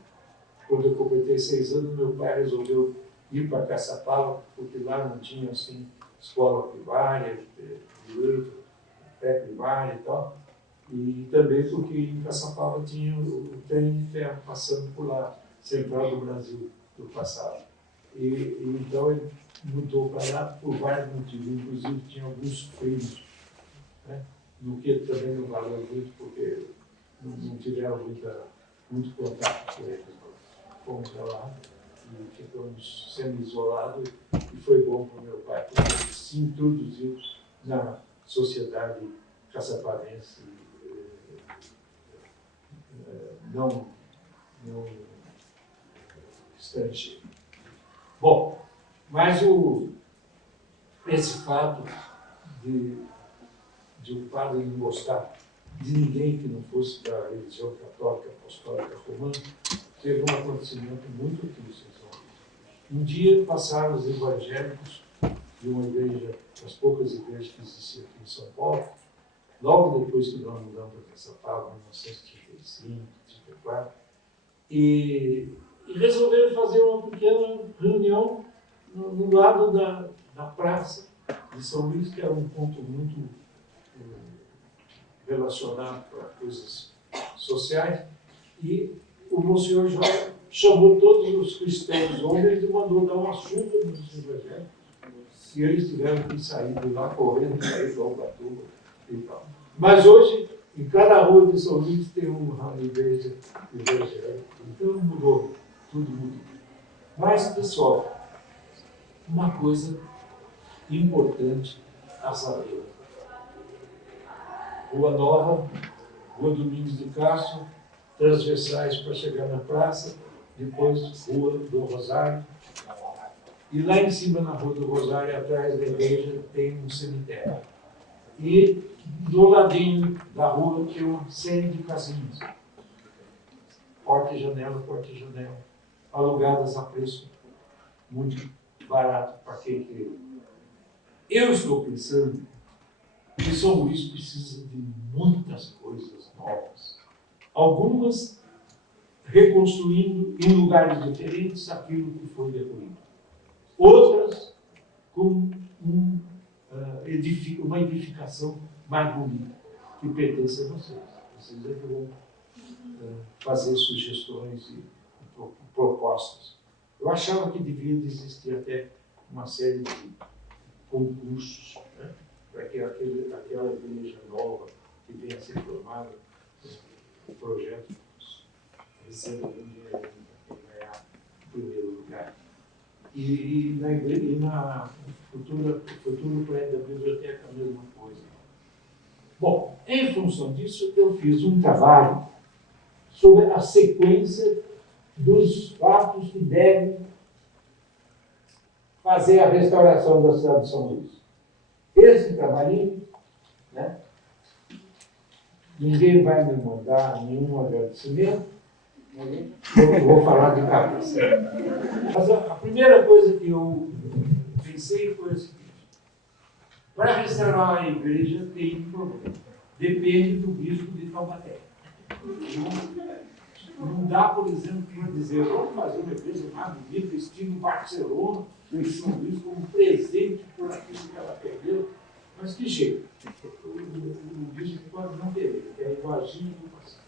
quando eu completei 6 anos, meu pai resolveu ir para Caçapava, porque lá não tinha assim, escola primária, direito, pré-primária e tal. E também porque em Caçapava tinha o trem de ferro passando por lá, Central do Brasil, do passado. E então ele mudou para lá por vários motivos, inclusive tinha alguns primos, né? No que também não valeu muito, porque não tiveram muito contato com eles. Fomos para lá e ficamos semi-isolados, e foi bom para o meu pai, porque ele se introduziu na sociedade caçapavense, não estrangeiro. Bom, mas esse fato de o padre não gostar de ninguém que não fosse da religião católica, apostólica, romana, teve um acontecimento muito triste em São Luís. Um dia passaram os evangélicos de uma igreja, das poucas igrejas que existiam aqui em São Paulo, logo depois que nós mudamos para Caçapava, em 1935, 1934, e resolveram fazer uma pequena reunião no lado da praça de São Luís, que era um ponto muito relacionado para coisas sociais, e o Monsenhor Joia chamou todos os cristãos homens e mandou dar uma surra nos evangélicos, e eles tiveram que sair de lá correndo, sair para Ubatuba e tal. Mas hoje, em cada rua de São Luís tem uma igreja evangélica, então mudou, tudo mudou. Mas, pessoal, uma coisa importante a saber. Rua Nova, Rua Domingos de Castro, transversais para chegar na praça, depois Rua do Rosário. E lá em cima, na Rua do Rosário, atrás da igreja, tem um cemitério. E do ladinho da rua tem uma série de casinhas. Porta e janela, alugadas a preço muito barato para quem quer. Eu estou pensando que São Luís precisa de muitas coisas novas. Algumas reconstruindo em lugares diferentes aquilo que foi derruído. Outras com uma edificação mais bonita, que pertence a vocês. Vocês é que vão fazer sugestões e propostas. Eu achava que devia existir até uma série de concursos, né, para que aquela igreja nova que venha a ser formada, o projeto receba um dinheiro para ganhar o primeiro lugar. E na igreja, e na futuro prédio da biblioteca, a mesma coisa. Bom, em função disso, eu fiz um trabalho sobre a sequência dos fatos que devem fazer a restauração da cidade de São Luís. Esse trabalhinho, né, ninguém vai me mandar nenhum agradecimento, Eu vou falar de cabeça. Mas a primeira coisa que eu pensei foi o seguinte: para restaurar a igreja tem um problema. Depende do bispo de Taubaté. Não dá, por exemplo, para dizer, vamos fazer uma igreja mais bonita, estilo Barcelona, em São Luís, como presente por aquilo que ela perdeu. Mas que jeito? O bispo pode não perder, que é igualzinho do passado.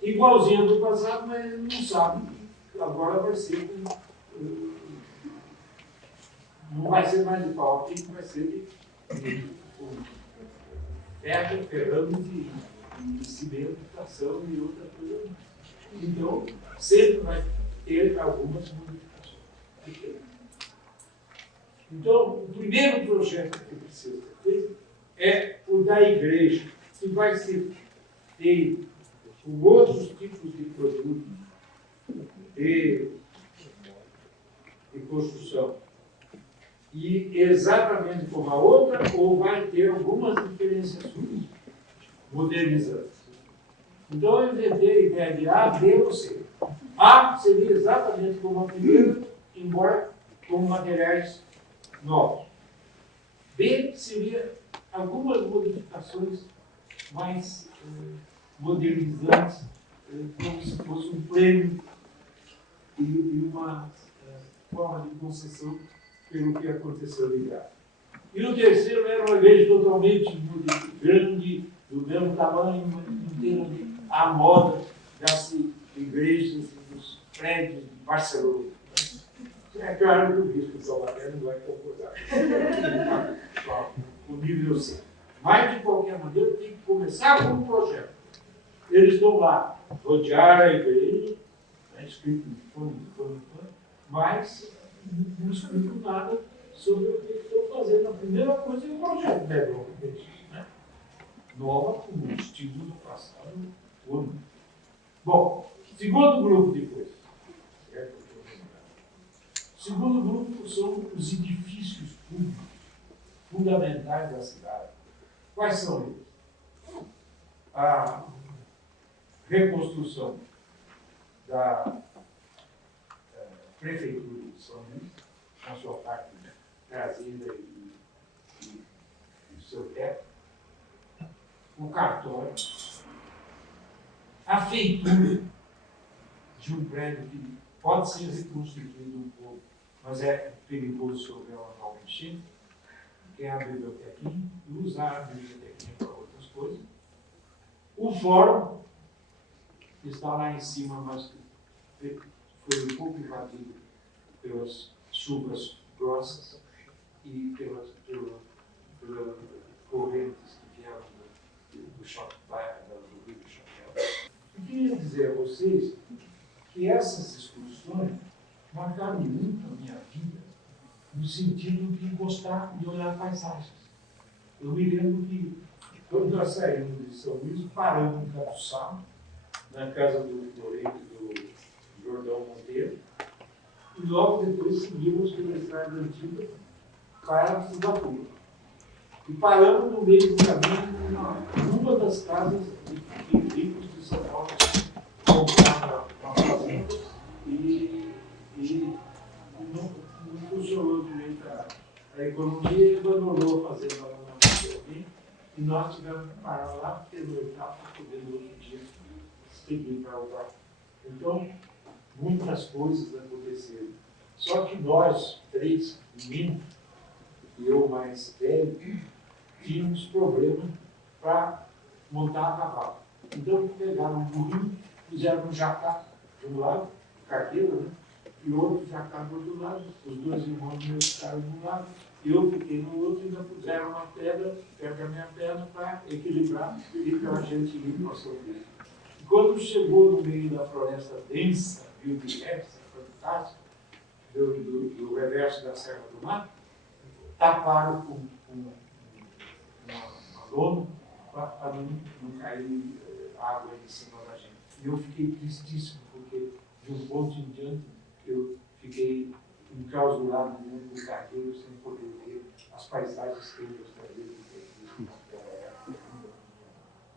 Igualzinho do passado, mas ele não sabe que agora vai ser. Não vai ser mais de pau, aqui vai ser de ferro, ferrame de cimentação e outra coisa. Então, sempre vai ter algumas modificações. Então, o primeiro projeto que precisa ser feito é o da igreja, que vai ser feito com outros tipos de produtos de construção. E exatamente como a outra, ou vai ter algumas diferenciações modernizantes. Então, eu inventei a ideia de A, B ou C. A seria exatamente como a primeira, embora com materiais novos. B seria algumas modificações mais modernizantes, como se fosse um prêmio e uma forma de concessão pelo que aconteceu de grave. E o terceiro era uma igreja totalmente grande, do mesmo tamanho, inteiro à moda das igrejas e dos prédios de Barcelona. É claro que o bispo de Taubaté não vai concordar com o nível C. Mas, de qualquer maneira, tem que começar com um projeto. Eles estão lá, rodear a igreja, escrito mas não explico nada sobre o que estão fazendo. A primeira coisa é o projeto da igreja, né? Nova, com o estilo do passado. Bom, segundo grupo de coisas. O segundo grupo são os edifícios públicos fundamentais da cidade. Quais são eles? A reconstrução da Prefeitura de São Luís, com a sua parte trazida e o seu teto, o cartório, a feitura de um prédio que pode ser reconstituído um pouco, mas é perigoso se houver uma nova enchente, que é a bibliotequinha, e usar a bibliotequinha para outras coisas. O fórum, que está lá em cima, mas que foi um pouco invadido pelas chuvas grossas e pelas correntes que vieram do rio do Chapéu. Eu queria dizer a vocês que essas excursões marcaram muito a minha vida, no sentido de gostar de olhar paisagens. Eu me lembro que, quando nós saímos de São Luís, paramos em Capuçal, na casa do Jordão Monteiro, e logo depois seguimos pela estrada antiga para Subapura. E paramos no meio do caminho, numa das casas de ricos de São Paulo, compraram uma fazenda e não funcionou direito a economia e abandonou a fazenda lá na mão de alguém. E nós tivemos que parar lá, pernoitar para poder no outro dia seguir para o bar. Então, muitas coisas aconteceram. Só que nós, três meninos, e eu mais velho, tínhamos problema para montar a cavalo. Então, pegaram um burrinho, fizeram um jacá de um lado, carteiro, né? E outro jacá do outro lado. Os dois irmãos meus ficaram de um lado, eu fiquei no outro e ainda puseram uma pedra perto da minha perna para equilibrar e para a gente ir para o seu dedo. E quando chegou no meio da floresta densa, biodiversa, fantástica, do reverso da Serra do Mar, taparam com uma lona para não cair água em cima da gente. E eu fiquei tristíssimo, porque de um ponto em diante eu fiquei enclausurado dentro do carreiro sem poder ver as paisagens que eu gostaria de ter visto naquela época,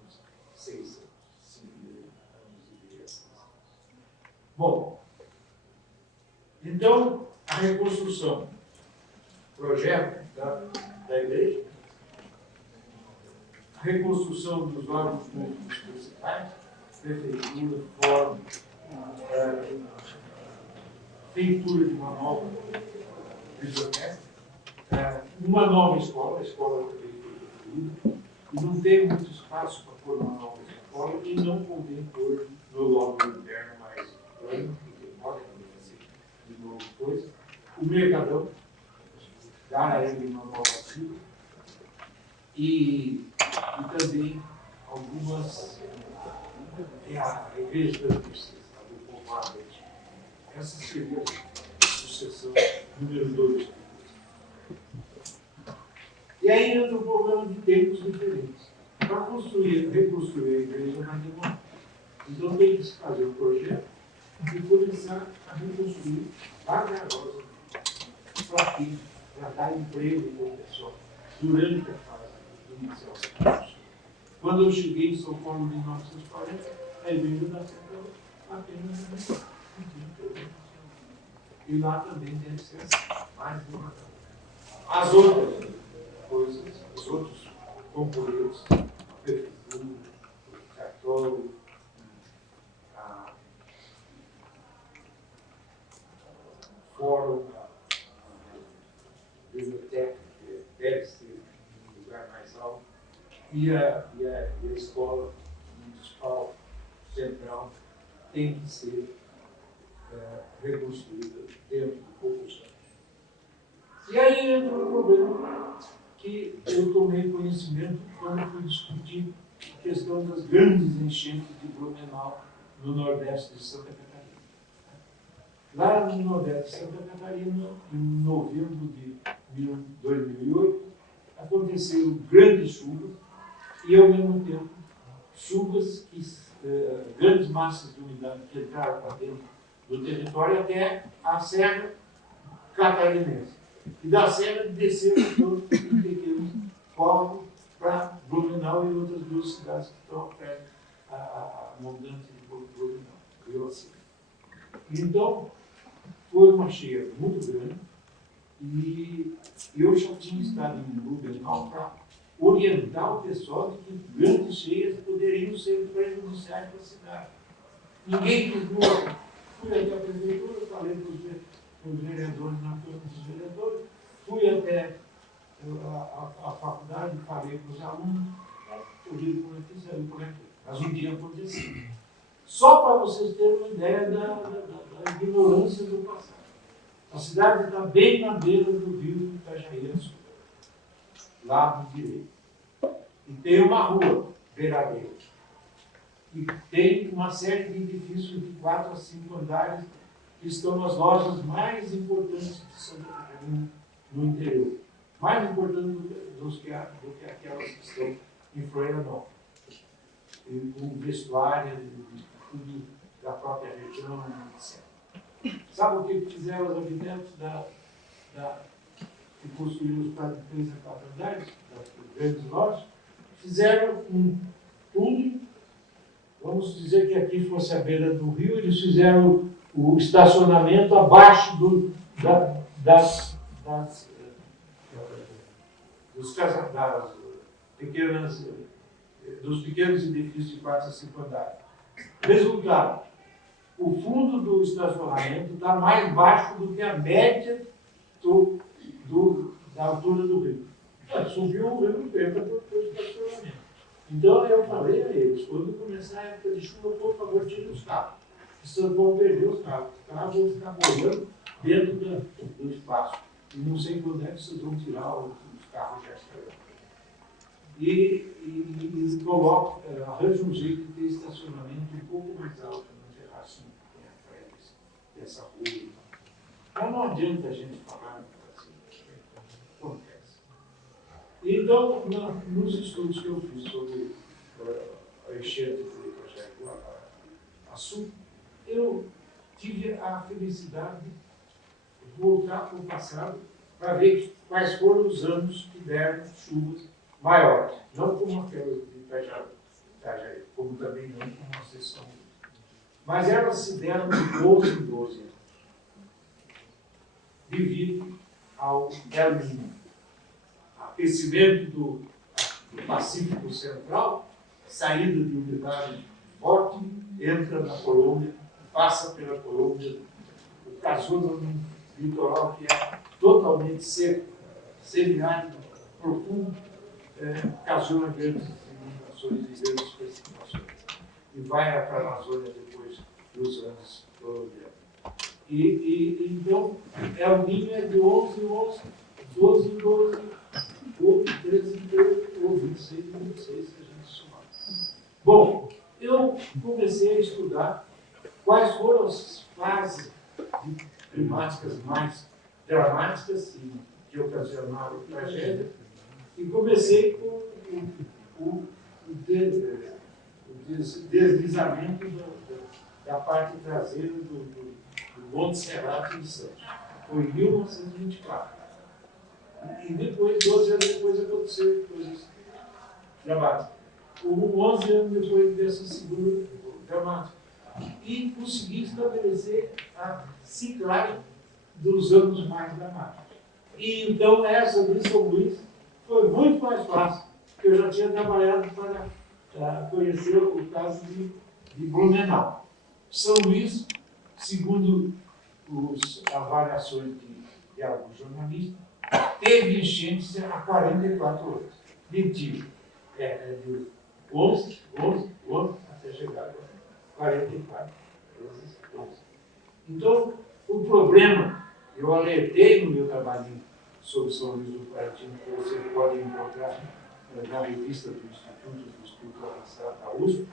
uns 6 anos de criança. Bom, então, a reconstrução, projeto da igreja, a reconstrução dos órgãos públicos principais, prefeitura, fórum, feitura de uma nova biblioteca, uma nova escola, a escola também foi construída, e não tem muito espaço para pôr uma nova escola e não convém pôr no lóbulo interno mais plano, porque pode acontecer de novo coisa. O Mercadão, dar a ele uma nova sigla, e também algumas, a igreja da Cristo, do povoado, essa seria a sucessão número 2. E aí entra um problema de tempos diferentes. Para reconstruir a igreja vai demorar. Então tem que se fazer um projeto e começar a reconstruir vagarosamente. Para quê? Para dar emprego para o pessoal durante a fase inicial. Quando eu cheguei em São Paulo em 1940, a igreja da Central apenas e lá também deve ser mais uma. As outras coisas, os outros componentes, a prefeitura, o cartório, a fórum, a biblioteca, que deve ser um lugar mais alto, e a escola municipal central tem que ser reconstruída dentro de poucos anos. E aí entra um problema que eu tomei conhecimento quando fui discutir a questão das grandes enchentes de Blumenau no Nordeste de Santa Catarina. Lá no Nordeste de Santa Catarina, em novembro de 2008, aconteceram grandes chuvas e, ao mesmo tempo, chuvas grandes massas de umidade que entraram para dentro do território até a Serra Catarinense. E da Serra desceram todos em pequenos povos para Blumenau e outras duas cidades que estão perto a montante de Blumenau, Rio Acima. Então, foi uma cheia muito grande e eu já tinha estado em Blumenau para orientar o pessoal de que grandes cheias poderiam ser prejudiciais para a cidade. Ninguém quis voar. Fui até a prefeitura, falei com os vereadores na Câmara dos Vereadores, fui até a faculdade, falei com os alunos, corrido por aqui, saiu por aqui. Mas um dia aconteceu. Só para vocês terem uma ideia da ignorância do passado. A cidade está bem na beira do rio Itajaí, lado direito. E tem uma rua, beiradeira. E tem uma série de edifícios de 4 a 5 andares que estão nas lojas mais importantes de Santa Catarina no interior. Mais importantes do que aquelas que estão em Florianópolis. E com vestuário, tudo da própria região, etc. Sabe o que fizeram os habitantes que construíram os prédios de 3 a 4 andares, das grandes lojas? Fizeram um túnel, vamos dizer que aqui fosse a beira do rio, eles fizeram o estacionamento abaixo das pequenos edifícios de 4 a 5 andares. Resultado, o fundo do estacionamento está mais baixo do que a média da altura do rio. Subiu o rio inteiro para o estacionamento. Então eu falei a eles, quando começar a época de chuva, por favor, tirem os carros. Vocês vão perder os carros. Os carros vão ficar boiando dentro do espaço. E não sei quando é que vocês vão tirar os carros já estão. E colocam, arranjam um jeito de ter estacionamento um pouco mais alto no terraço que tem atrás dessa rua. Mas não adianta a gente falar assim, acontece. Então, nos estudos que eu fiz sobre a enchente do Itajaí Açu, eu tive a felicidade de voltar para o passado para ver quais foram os anos que deram chuvas maiores. Não como aquelas de Itajaí, como também não como a seção mas elas se deram de 12 em 12 anos, devido ao El Niño, aquecimento do Pacífico Central, saída de umidade forte, entra na Colômbia, passa pela Colômbia, ocasionando um litoral que é totalmente seco, semiárido, profundo, ocasiona grandes inundações e grandes precipitações. E vai para a Amazônia depois dos anos colombianos. Então, El Niño é de 11 em 11, 12 em 12, ou 13 em 13, ou 26 em 26, se a gente somar. Bom, eu comecei a estudar quais foram as fases climáticas mais dramáticas e que ocasionaram tragédia, e comecei com o deslizamento da parte traseira do Monte Serrape de Santos. Foi em 1924. E depois, 12 anos depois, aconteceram coisas dramáticas. 11 anos depois dessa segunda dramática. E consegui estabelecer a ciclagem dos anos mais dramáticos. E então essa de São Luís foi muito mais fácil, porque eu já tinha trabalhado para conhecer o caso de Blumenau. São Luís, segundo as avaliações de alguns jornalistas, teve enchentes há 44 anos. Mentira. De 11 até chegar a 44 vezes 11. Então, o problema, eu alertei no meu trabalho sobre São Luís do Parintins, que você pode encontrar na revista do Instituto Avançado da USP,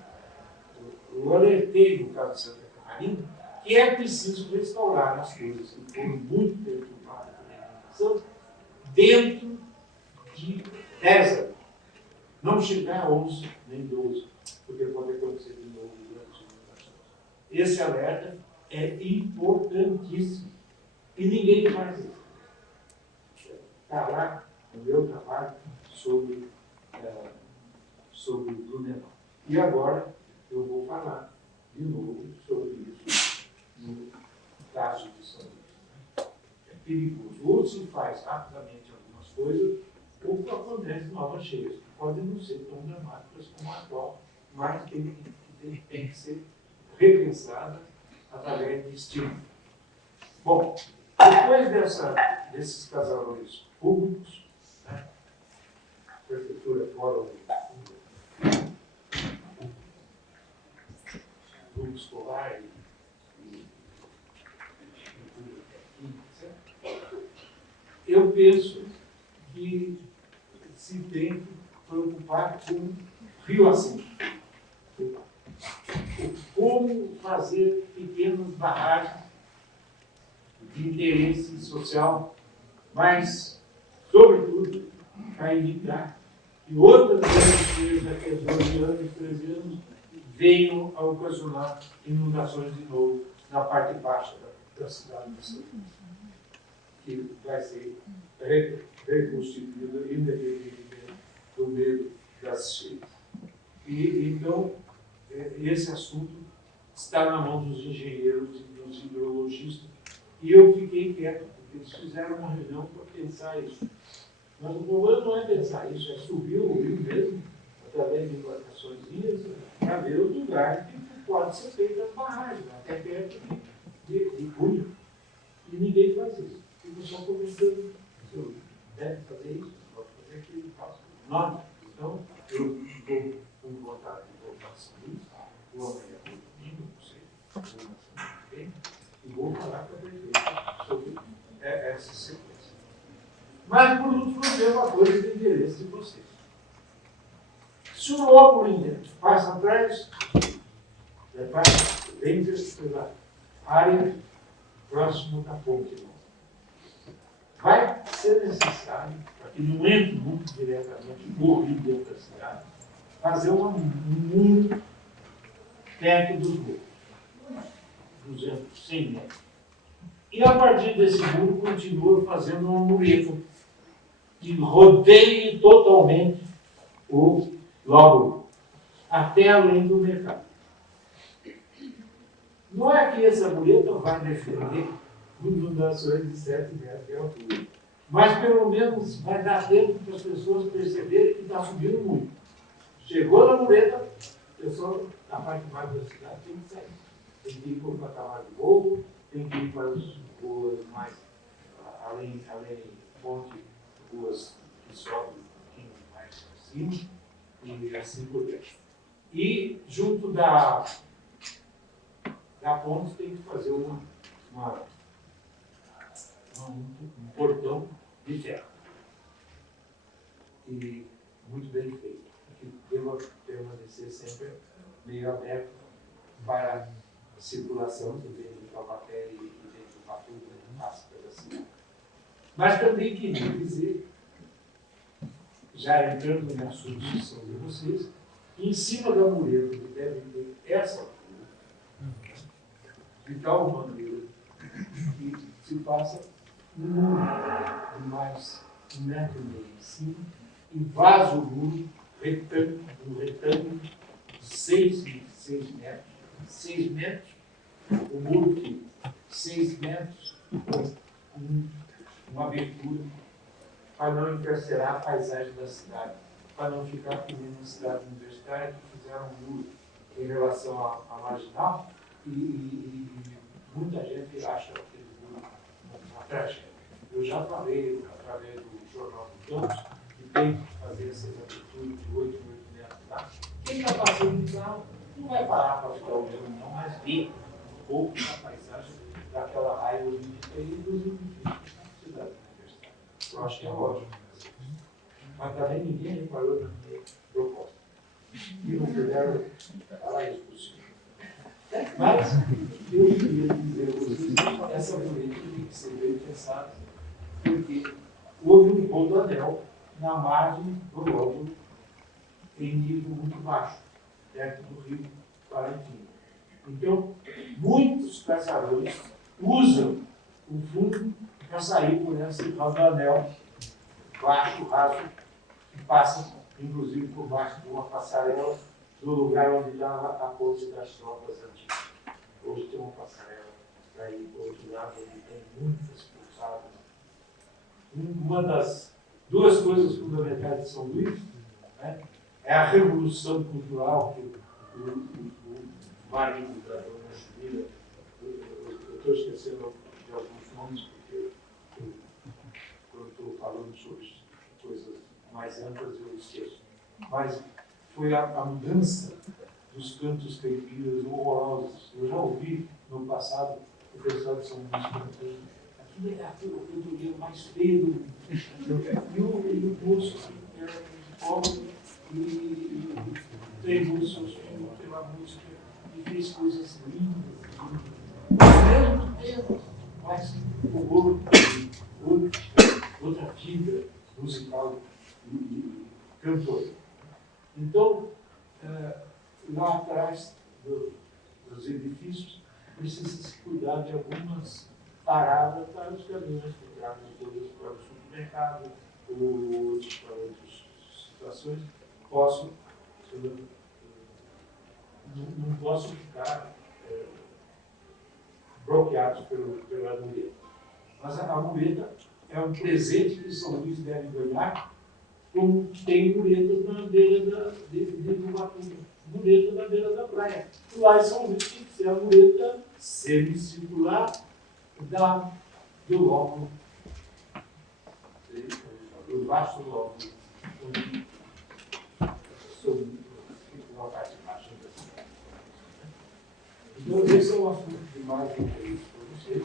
eu alertei no caso de Santa Catarina, que é preciso restaurar as coisas que foram muito perturbadas pela inundação dentro de 10 anos. Não chegar a 11 nem 12, porque pode acontecer de novo durante as inundações. Esse alerta é importantíssimo e ninguém faz isso. Está lá no meu trabalho sobre Blumenau. E agora eu vou falar de novo sobre isso no caso de São Luís. É perigoso. Ou se faz rapidamente algumas coisas, ou acontece novas cheias, que podem não ser tão dramáticas como a atual, mas tem que ser repensada através de estímulo. Bom, depois desses casarões públicos, né, prefeitura fora do grupo escolar e eu penso que se tem que preocupar com Rio Assim. Como fazer pequenas barragens de interesse social, mas, sobretudo, para evitar que outras grandes daqui a 12 anos, 13 anos, venham a ocasionar inundações de novo na parte baixa da cidade de São Luís, que vai ser reconstituída independentemente do medo das cheias. E, então, esse assunto está na mão dos engenheiros e dos hidrologistas, e eu fiquei quieto, porque eles fizeram uma reunião para pensar isso. Mas o problema não é pensar isso, é subir o rio mesmo, através de embarcações, para ver os lugares que pode ser feita as barragens, até perto de Cunha. E ninguém faz isso. Fica só comentando. Você deve fazer isso, pode fazer aquilo, faço. Não. Então, eu estou com vontade de voltar a São Luís, vou amanhã para o domingo, não sei, vou na semana que vem, e vou falar com a prefeita sobre essa sequência. Mas, por último, eu tenho uma coisa de interesse de vocês. Se o Opolíndia passa atrás, vem pela área próxima da ponte, vai ser necessário, para que não entre muito diretamente o rio dentro da cidade, fazer um muro perto dos morros, 200, 100 metros. E a partir desse muro, continua fazendo uma mureta que rodeie totalmente o lóbulo, até além do mercado. Não é que essa mureta vai defender inundações de 7 metros de altura, mas pelo menos vai dar tempo para as pessoas perceberem que está subindo muito. Chegou na mureta, o pessoal, na parte mais da cidade, tem que sair. Tem que ir para o patamar do morro, tem que ir para as ruas mais, além ponte, ruas que sobem um pouquinho mais para cima, e assim por diante. E junto da ponte tem que fazer um portão de terra. E muito bem feito. Que deva permanecer sempre meio aberto para a circulação que vem de Taubaté e vem do Patu, não passa pela cidade. Mas também queria dizer, já entrando na substituição de vocês, que em cima da mureta que deve ter essa altura, de tal maneira que se passa um muro de mais 1,5 metro em cima e vaza o muro um retângulo de 6 metros. 6 metros, o muro de 6 metros, com uma abertura para não encarcerar a paisagem da cidade, para não ficar que nem na cidade universitária que fizeram um muro em relação à marginal e muita gente acha aquele muro uma tragédia. Eu já falei através do Jornal do Campos que tem que fazer essas aberturas de 8 metros lá. Quem está passando de carro não vai parar para ficar olhando, não, mas vê um pouco da paisagem daquela raia olímpica e dos edifícios da cidade universitária. Eu acho que é lógico. Mas também ninguém reparou na minha proposta. E não puderam falar isso possível. Mas eu queria dizer a vocês que essa política tem que ser bem pensada, porque houve um rodoanel na margem do lóbulo em nível muito baixo, perto do rio Parintins. Então, muitos casarões usam o fundo para sair por esse rodoanel baixo, raso, que passa, inclusive, por baixo de uma passarela do lugar onde estava a ponte das tropas antigas. Hoje tem uma passarela para ir para o outro lado, onde tem muitas pousadas. Uma das duas coisas fundamentais de São Luís, né, é a revolução cultural que o marido da dona Jumira, eu estou esquecendo de alguns nomes, porque quando estou falando sobre coisas mais amplas eu esqueço. Mas foi a mudança dos cantos caipiras horrorosos. Eu já ouvi no passado o pessoal de São Luís cantando. Aquilo é a cantoria mais feia do mundo. E o moço era pobre e treinou seus filhos pela música e fez coisas lindas. Ao mesmo tempo, mas o outra fibra musical e cantora. Então, lá atrás dos edifícios, precisa se cuidar de algumas paradas para os caminhões, entradas todas para o supermercado, ou outros para outras situações. Não posso ficar bloqueados pela mureta. Mas a mureta é um presente que São Luís deve ganhar, como tem muretas na beira de Ubatuba, mureta na beira da praia. Lá em São Luís tem que ser a mureta semicircular do lóbulo, do vasto lóbulo, sobre a parte baixa da cidade. Então, esse é um assunto de mais interesse para vocês,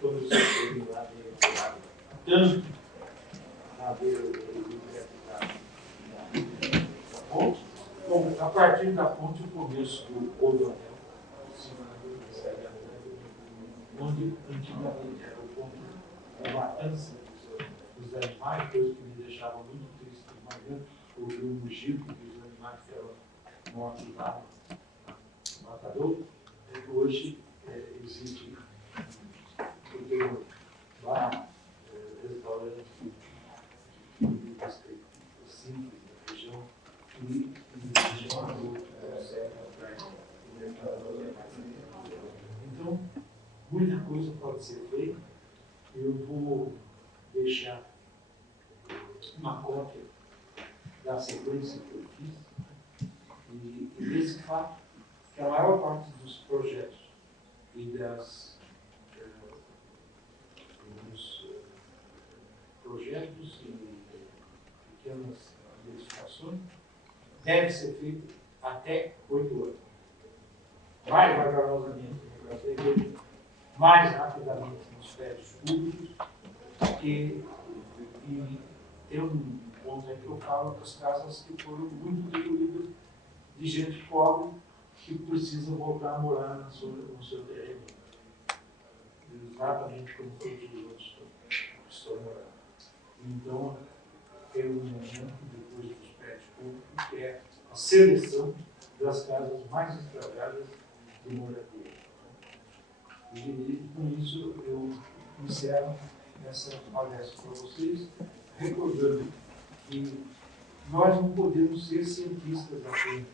quando vocês forem lá ver tanto na beira da ponte, como a partir da ponte, o começo do rodoanel, onde antigamente era o ponto da matança dos animais, coisa que me deixava muito triste de manhã, ouvir um mugido dos animais que eram mortos lá no matador. Hoje existe um bar, restaurante simples da região e muita coisa pode ser feita. Eu vou deixar uma cópia da sequência que eu fiz e desse fato que a maior parte dos projetos e dos projetos e pequenas modificações deve ser feito até 8 anos. Mais vagarosamente no caso da igreja, mais rapidamente nos prédios públicos, e tem um ponto aí que eu falo das casas que foram muito demolidas de gente pobre que precisa voltar a morar no seu terreno. Exatamente como todos os outros que estão morando. Então, tem um momento depois dos prédios públicos que é a seleção das casas mais estragadas de moradia. E com isso eu encerro essa palestra para vocês, recordando que nós não podemos ser cientistas apenas.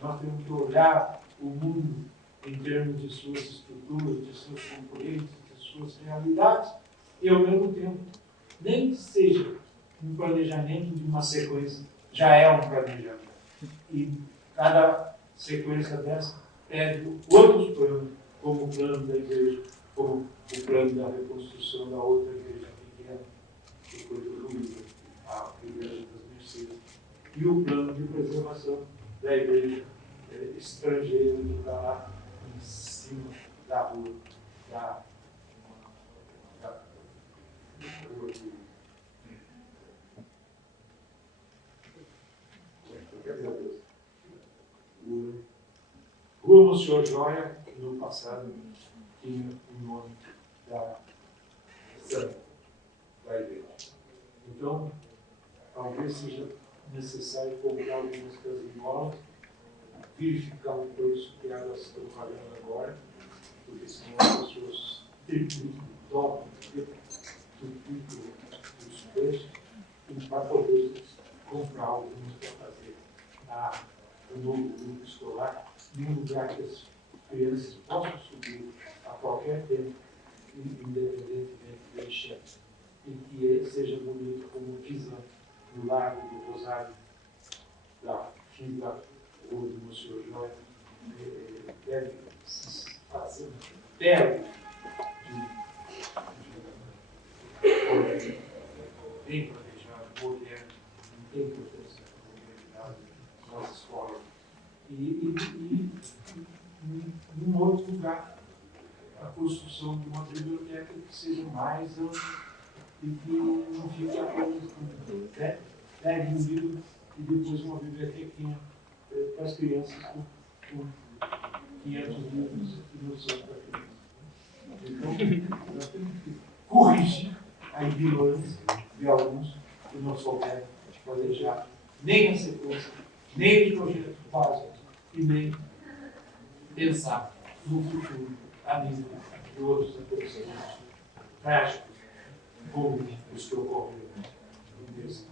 Nós temos que olhar o mundo em termos de suas estruturas, de seus componentes, de suas realidades, e ao mesmo tempo, nem que seja um planejamento de uma sequência, já é um planejamento. E cada sequência dessa pede outros planos, como o plano da igreja, como o plano da reconstrução da outra igreja pequena, que foi destruída, a Igreja das Mercês, e o plano de preservação da igreja estrangeira que está lá em cima da rua, da rua de Rua Monsenhor Joia, que no passado tinha o nome da santa da igreja. Então, talvez seja necessário comprar algumas casinholas, verificar o preço que elas estão pagando agora, porque senão as pessoas dobram os preços, e para poder comprar algumas para fazer o novo grupo escolar, em um lugar que as crianças possam subir a qualquer tempo, independentemente da enchente, e que seja bonito, como dizem no Lago do Rosário, da fim da Rua do Monsenhor Joia, deve fazer belo de bem planejado, moderno, bem proteção nas escolas. E num outro lugar, a construção de uma biblioteca que seja mais ampla e que não fique apenas com 10 livros e depois uma bibliotequinha para as crianças com 500 livros que não são para crianças. Então, nós temos que corrigir a ignorância de alguns que não souberam planejar nem a sequência, nem os projetos básicos e nem pensar no futuro a nível de outros acontecimentos trágicos, como os que ocorreram no mês